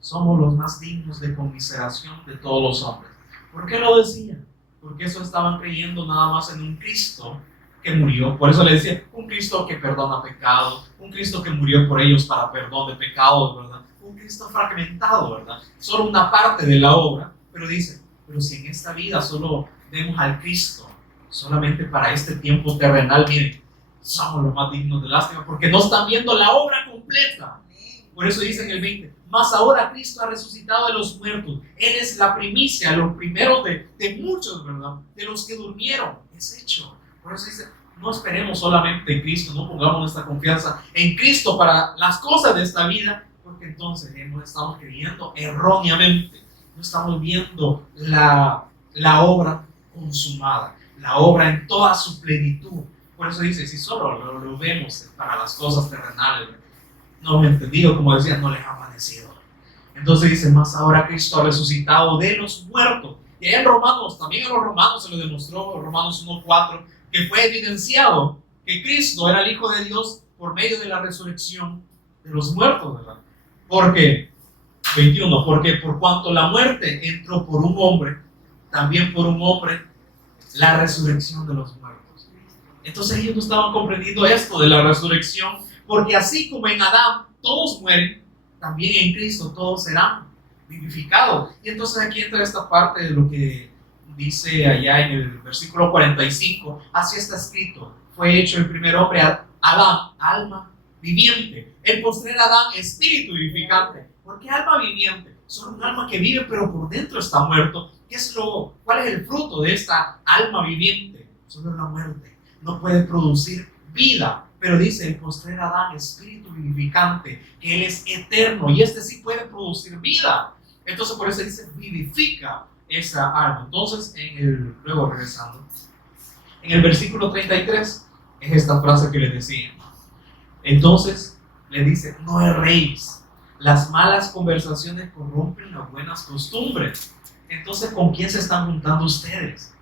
somos los más dignos de conmiseración de todos los hombres. ¿Por qué lo decían? Porque eso estaban creyendo nada más en un Cristo que murió. Por eso le decía, un Cristo que perdona pecados, un Cristo que murió por ellos para perdón de pecados, ¿verdad? Un Cristo fragmentado, ¿verdad? Solo una parte de la obra, pero dice, pero si en esta vida solo vemos al Cristo solamente para este tiempo terrenal, miren, somos los más dignos de lástima, porque no están viendo la obra completa. Por eso dice en el 20, mas ahora Cristo ha resucitado de los muertos. Él es la primicia, los primeros de muchos, ¿verdad? De los que durmieron. Es hecho. Por eso dice, no esperemos solamente en Cristo, no pongamos nuestra confianza en Cristo para las cosas de esta vida, porque entonces no estamos creyendo erróneamente. No estamos viendo la obra consumada, la obra en toda su plenitud. Por eso dice, si solo lo vemos para las cosas terrenales, no me he entendido, como decía, no les ha amanecido. Entonces dice, más ahora Cristo ha resucitado de los muertos. que en Romanos, también a los romanos se lo demostró, Romanos 1:4, que fue evidenciado que Cristo era el Hijo de Dios por medio de la resurrección de los muertos, ¿verdad? Porque, 21, porque por cuanto la muerte entró por un hombre, también por un hombre la resurrección de los muertos. Entonces ellos no estaban comprendiendo esto de la resurrección, porque así como en Adán todos mueren, también en Cristo todos serán vivificados. Y entonces aquí entra esta parte de lo que dice allá en el versículo 45, así está escrito, fue hecho el primer hombre Adán, alma viviente, el postrer Adán, espíritu vivificante. ¿Por qué alma viviente? Solo un alma que vive, pero por dentro está muerto. ¿Cuál es el fruto de esta alma viviente? Solo la muerte. No puede producir vida. Pero dice el postrer Adán, espíritu vivificante, que él es eterno y este sí puede producir vida. Entonces por eso dice vivifica esa alma. Entonces, luego regresando, en el versículo 33 es esta frase que les decía. Entonces le dice, no erréis, las malas conversaciones corrompen las buenas costumbres. Entonces, ¿con quién se están juntando ustedes?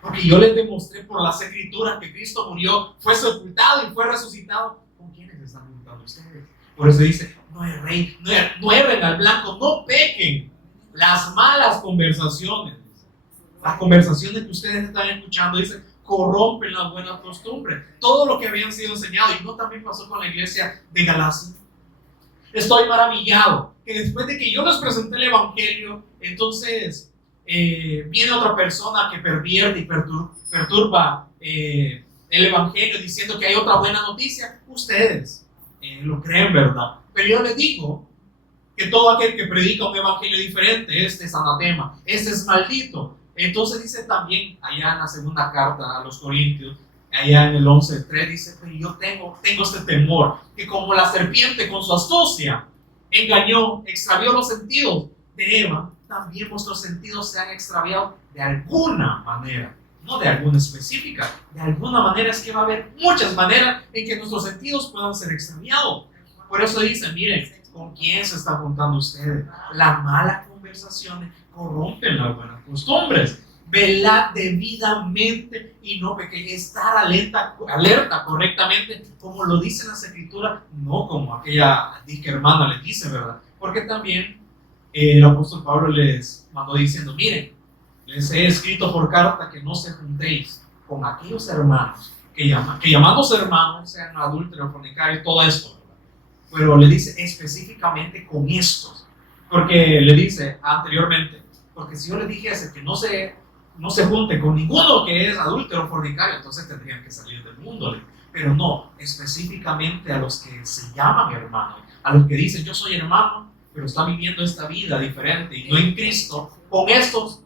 Porque yo les demostré por las escrituras que Cristo murió, fue sepultado y fue resucitado. ¿Con quiénes se están juntando ustedes? Por eso dice, no erréis, no erren al blanco, no pequen. Las malas conversaciones, las conversaciones que ustedes están escuchando, dice, corrompen las buenas costumbres. Todo lo que habían sido enseñado, y no también pasó con la iglesia de Galacia. Estoy maravillado que después de que yo les presenté el evangelio, entonces viene otra persona que pervierte y perturba el evangelio diciendo que hay otra buena noticia. Ustedes lo creen, ¿verdad? Pero yo les digo que todo aquel que predica un evangelio diferente, este es anatema, este es maldito. Entonces dice también allá en la segunda carta a los Corintios, allá en el 11:3 dice, pero yo tengo este temor, que como la serpiente con su astucia engañó, extravió los sentidos de Eva, también vuestros sentidos se han extraviado de alguna manera, no de alguna específica, de alguna manera. Es que va a haber muchas maneras en que nuestros sentidos puedan ser extraviados. Por eso dice, miren, ¿con quién se están juntando ustedes? Las malas conversaciones corrompen las buenas costumbres. Velad debidamente y no pequéis. Estar alerta correctamente, como lo dicen las escrituras, no como aquella hermana les dice, ¿verdad? Porque también el apóstol Pablo les mandó diciendo, miren, les he escrito por carta que no se juntéis con aquellos hermanos que llamándose hermanos sean adúlteros, fornicarios, todo esto, ¿verdad? Pero le dice específicamente con estos, porque le dice anteriormente, porque si yo les dijese que no se junte con ninguno que es adúltero o fornicario, entonces tendrían que salir del mundo. Pero no, específicamente a los que se llaman hermanos, a los que dicen yo soy hermano, pero está viviendo esta vida diferente y no en Cristo. Con estos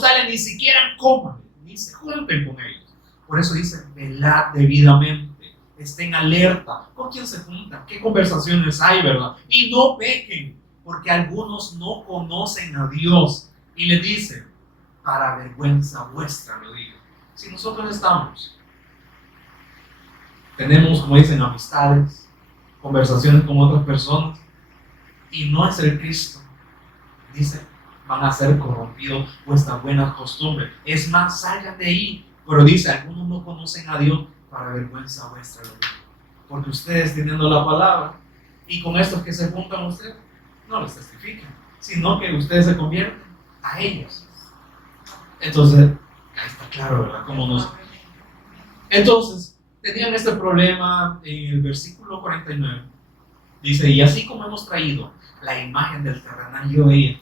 tales ni siquiera coman, ni se junten con ellos. Por eso dice, velad debidamente, estén alerta. ¿Con quién se juntan? ¿Qué conversaciones hay, verdad? Y no pequen, porque algunos no conocen a Dios. Y le dice, para vergüenza vuestra lo digo. Si nosotros tenemos, como dicen, amistades, conversaciones con otras personas, y no es el Cristo, dice, van a ser corrompidos vuestras buenas costumbres. Es más, salgan de ahí. Pero dice, algunos no conocen a Dios, para vergüenza vuestra lo digo. Porque ustedes teniendo la palabra, y con estos que se juntan ustedes, no les testifican, sino que ustedes se convierten a ellos. Entonces, ahí está claro, ¿verdad? Entonces, tenían este problema en el versículo 49. Dice, y así como hemos traído la imagen del terrenal, yo veía,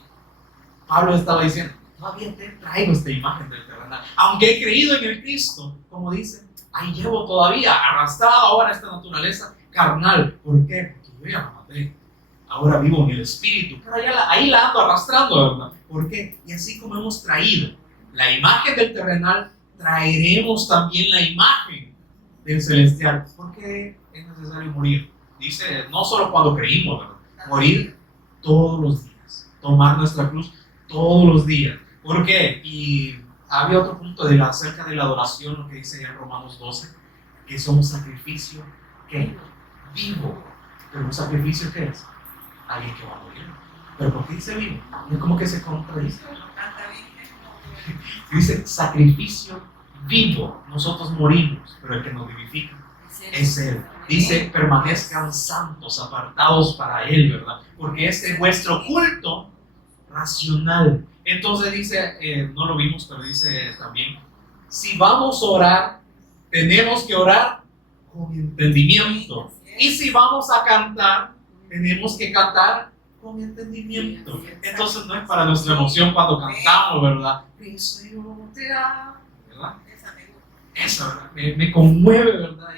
Pablo estaba diciendo, todavía te traigo esta imagen del terrenal, aunque he creído en el Cristo, como dice, ahí llevo todavía arrastrado ahora esta naturaleza carnal. ¿Por qué? Porque yo ya la maté, ahora vivo en el espíritu, pero ahí la ando arrastrando, ¿verdad? ¿Por qué? Y así como hemos traído la imagen del terrenal, traeremos también la imagen del celestial. Porque es necesario morir. Dice, no solo cuando creímos, ¿verdad? Morir todos los días, tomar nuestra cruz todos los días. ¿Por qué? Y había otro punto acerca de la adoración, lo que dice en Romanos 12, que es un sacrificio que vivo. Pero un sacrificio que es alguien que va a morir. Pero ¿por qué dice vivo? Es como que se contradice. Dice sacrificio vivo. Nosotros morimos, pero el que nos vivifica es Él. Dice permanezcan santos, apartados para Él, ¿verdad? Porque este es vuestro culto racional. Entonces dice, no lo vimos, pero dice también, si vamos a orar, tenemos que orar con entendimiento. Y si vamos a cantar, tenemos que cantar con entendimiento. Entonces no es para nuestra emoción cuando cantamos, ¿verdad? Cristo te amo, ¿verdad? Eso, ¿verdad? Me conmueve, ¿verdad?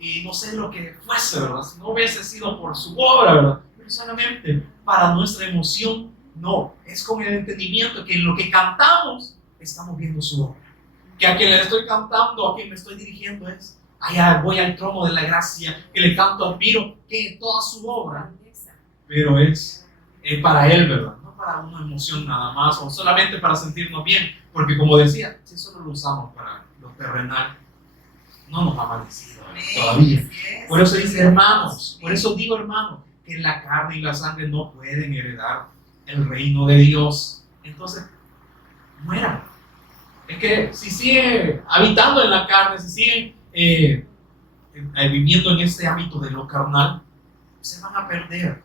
Y no sé lo que fuese, ¿verdad? Si no hubiese sido por su obra, ¿verdad? Pero solamente para nuestra emoción, no. Es con el entendimiento que en lo que cantamos estamos viendo su obra. Que a quien le estoy cantando, a quien me estoy dirigiendo es, allá voy al trono de la gracia, que le canto, admiro, que toda su obra, pero es para Él, ¿verdad? No para una emoción nada más, o solamente para sentirnos bien, porque como decía, si solo lo usamos para lo terrenal, no nos ha amanecido todavía. Por eso dice hermanos, por eso digo hermanos, que la carne y la sangre no pueden heredar el reino de Dios. Entonces, mueran. Es que si siguen habitando en la carne, si siguen viviendo en este hábito de lo carnal, se van a perder.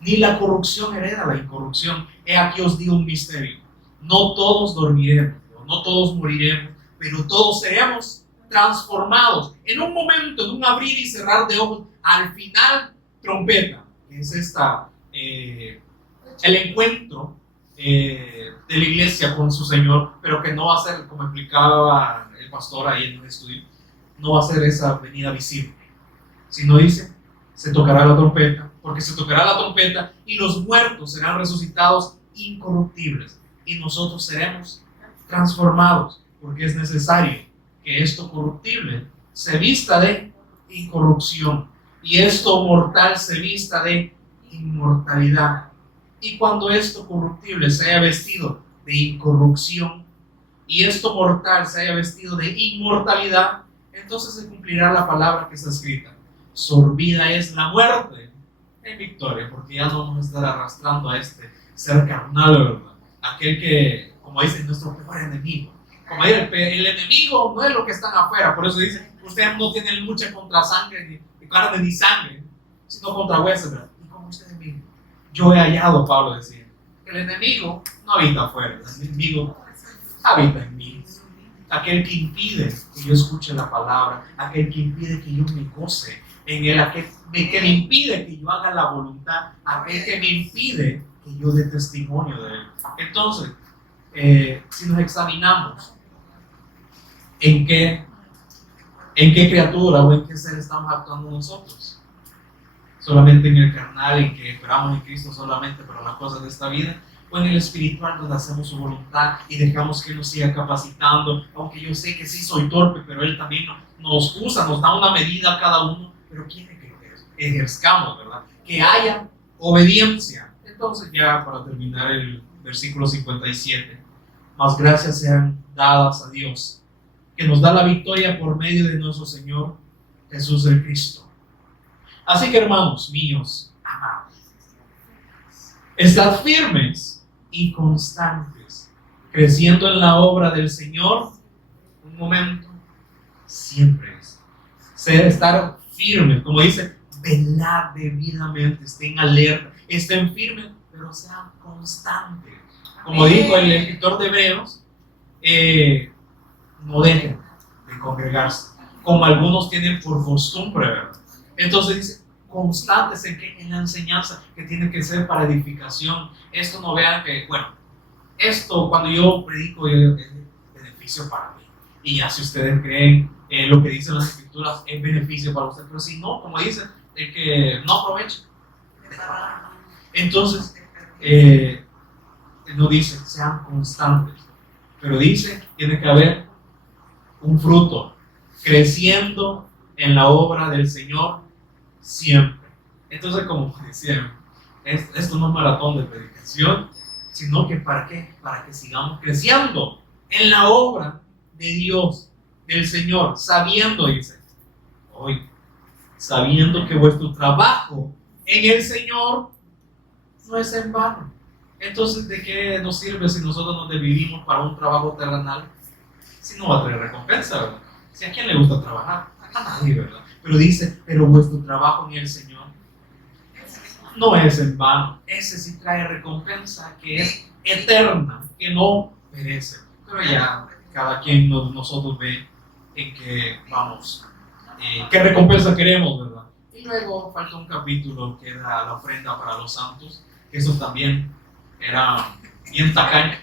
Ni la corrupción hereda la incorrupción. He aquí os digo un misterio. No todos dormiremos, no todos moriremos, pero todos seremos transformados en un momento, en un abrir y cerrar de ojos. Al final, trompeta, que es el encuentro de la iglesia con su Señor, pero que no va a ser, como explicaba el pastor ahí en un estudio, no va a ser esa venida visible, sino dice, se tocará la trompeta, porque se tocará la trompeta y los muertos serán resucitados incorruptibles y nosotros seremos transformados, porque es necesario que esto corruptible se vista de incorrupción y esto mortal se vista de inmortalidad. Y cuando esto corruptible se haya vestido de incorrupción y esto mortal se haya vestido de inmortalidad, entonces se cumplirá la palabra que está escrita: sorbida es la muerte en victoria, porque ya no vamos a estar arrastrando a este ser carnal, ¿verdad? Aquel que, como dice, nuestro peor enemigo. Como dice, el enemigo no es lo que están afuera, por eso dice, ustedes no tienen lucha contra sangre, ni carne, ni sangre, sino contra huesos, ¿verdad? Y como ustedes mismos. Yo he hallado, Pablo decía, que el enemigo no habita afuera, el enemigo habita en mí. Aquel que impide que yo escuche la palabra, aquel que impide que yo me goce en él, aquel que me impide que yo haga la voluntad, aquel que me impide que yo dé testimonio de él. Entonces, si nos examinamos en qué criatura o en qué ser estamos actuando nosotros, solamente en el carnal, en que esperamos en Cristo solamente para las cosas de esta vida, o en el espiritual donde hacemos su voluntad y dejamos que Él nos siga capacitando, aunque yo sé que sí soy torpe, pero Él también nos usa, nos da una medida a cada uno, pero quiere que lo ejerzcamos, ¿verdad? Que haya obediencia. Entonces ya para terminar el versículo 57, más gracias sean dadas a Dios, que nos da la victoria por medio de nuestro Señor Jesús el Cristo. Así que hermanos míos, amados, estad firmes y constantes, creciendo en la obra del Señor. Un momento, siempre es estar firmes, como dice, velad debidamente, estén alerta, estén firmes, pero sean constantes. Como dijo el escritor de Hebreos, no dejen de congregarse, como algunos tienen por costumbre, ¿verdad? Entonces dice, constantes en la enseñanza, que tiene que ser para edificación. Esto no vean que, bueno, esto cuando yo predico es beneficio para mí. Y ya si ustedes creen lo que dicen las escrituras es beneficio para ustedes, pero si no, como dicen, es que no aprovechen. Entonces, no dice sean constantes, pero dice tiene que haber un fruto, creciendo en la obra del Señor siempre. Entonces, como decía, esto no es maratón de predicación, sino que ¿para qué? Para que sigamos creciendo en la obra de Dios, del Señor, sabiendo, dice, hoy, sabiendo que vuestro trabajo en el Señor no es en vano. Entonces, ¿de qué nos sirve si nosotros nos dividimos para un trabajo terrenal si no va a traer recompensa, ¿verdad? Si a quién le gusta trabajar, a nadie, ¿verdad? Pero dice, pero vuestro trabajo en el Señor no es en vano. Ese sí trae recompensa que es eterna, que no perece. Pero ya cada quien de nosotros ve en qué vamos, qué recompensa queremos, ¿verdad? Y luego falta un capítulo que era la ofrenda para los santos, que eso también era bien tacaño.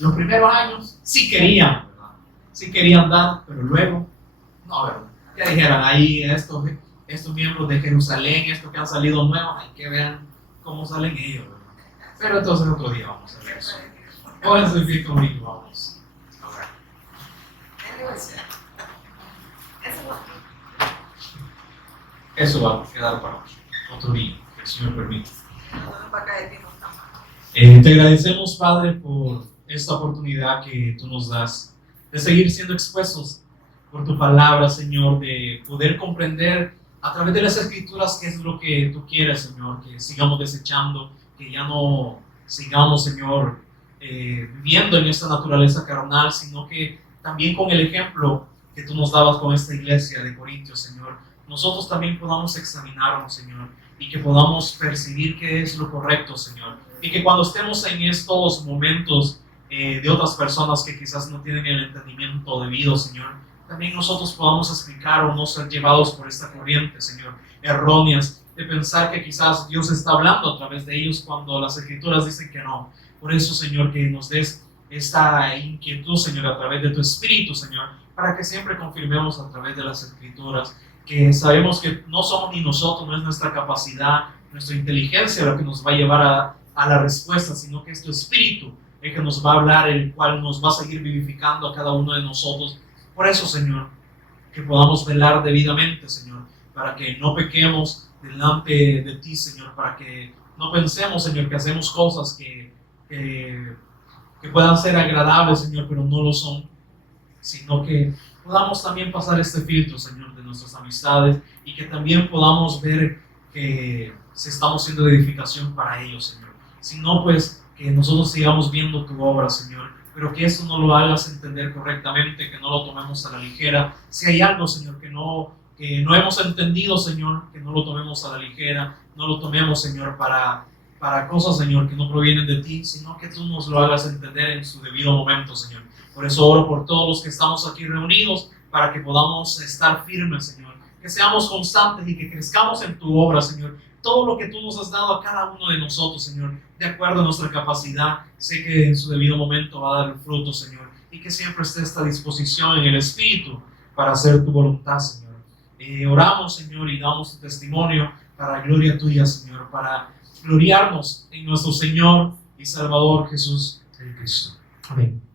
Los primeros años sí querían, ¿verdad? Sí querían dar, pero luego, no, ¿verdad? Ya dijeran ahí estos miembros de Jerusalén, estos que han salido nuevos, hay que ver cómo salen ellos, ¿verdad? Pero entonces otro día vamos a ver eso. Pónganse en pie conmigo, vamos a ver. Eso va a quedar para otro día, que el Señor permite. Te agradecemos, Padre, por esta oportunidad que tú nos das de seguir siendo expuestos por tu palabra, Señor, de poder comprender a través de las Escrituras qué es lo que tú quieres, Señor, que sigamos desechando, que ya no sigamos, Señor, viviendo en esta naturaleza carnal, sino que también con el ejemplo que tú nos dabas con esta iglesia de Corintios, Señor, nosotros también podamos examinarnos, Señor, y que podamos percibir qué es lo correcto, Señor, y que cuando estemos en estos momentos de otras personas que quizás no tienen el entendimiento debido, Señor, también nosotros podamos explicar o no ser llevados por esta corriente, Señor, erróneas, de pensar que quizás Dios está hablando a través de ellos cuando las Escrituras dicen que no. Por eso, Señor, que nos des esta inquietud, Señor, a través de tu Espíritu, Señor, para que siempre confirmemos a través de las Escrituras que sabemos que no somos ni nosotros, no es nuestra capacidad, nuestra inteligencia lo que nos va a llevar a la respuesta, sino que es tu Espíritu el que nos va a hablar, el cual nos va a seguir vivificando a cada uno de nosotros. Por eso, Señor, que podamos velar debidamente, Señor, para que no pequemos delante de ti, Señor, para que no pensemos, Señor, que hacemos cosas que puedan ser agradables, Señor, pero no lo son, sino que podamos también pasar este filtro, Señor, de nuestras amistades y que también podamos ver que si estamos siendo de edificación para ellos, Señor. Si no, pues que nosotros sigamos viendo tu obra, Señor, pero que esto no lo hagas entender correctamente, que no lo tomemos a la ligera. Si hay algo, Señor, que no hemos entendido, Señor, que no lo tomemos a la ligera, no lo tomemos, Señor, para cosas, Señor, que no provienen de ti, sino que tú nos lo hagas entender en su debido momento, Señor. Por eso oro por todos los que estamos aquí reunidos, para que podamos estar firmes, Señor, que seamos constantes y que crezcamos en tu obra, Señor. Todo lo que tú nos has dado a cada uno de nosotros, Señor, de acuerdo a nuestra capacidad, sé que en su debido momento va a dar el fruto, Señor, y que siempre esté esta disposición en el Espíritu para hacer tu voluntad, Señor. Oramos, Señor, y damos tu testimonio para gloria tuya, Señor, para gloriarnos en nuestro Señor y Salvador Jesús el Cristo. Amén.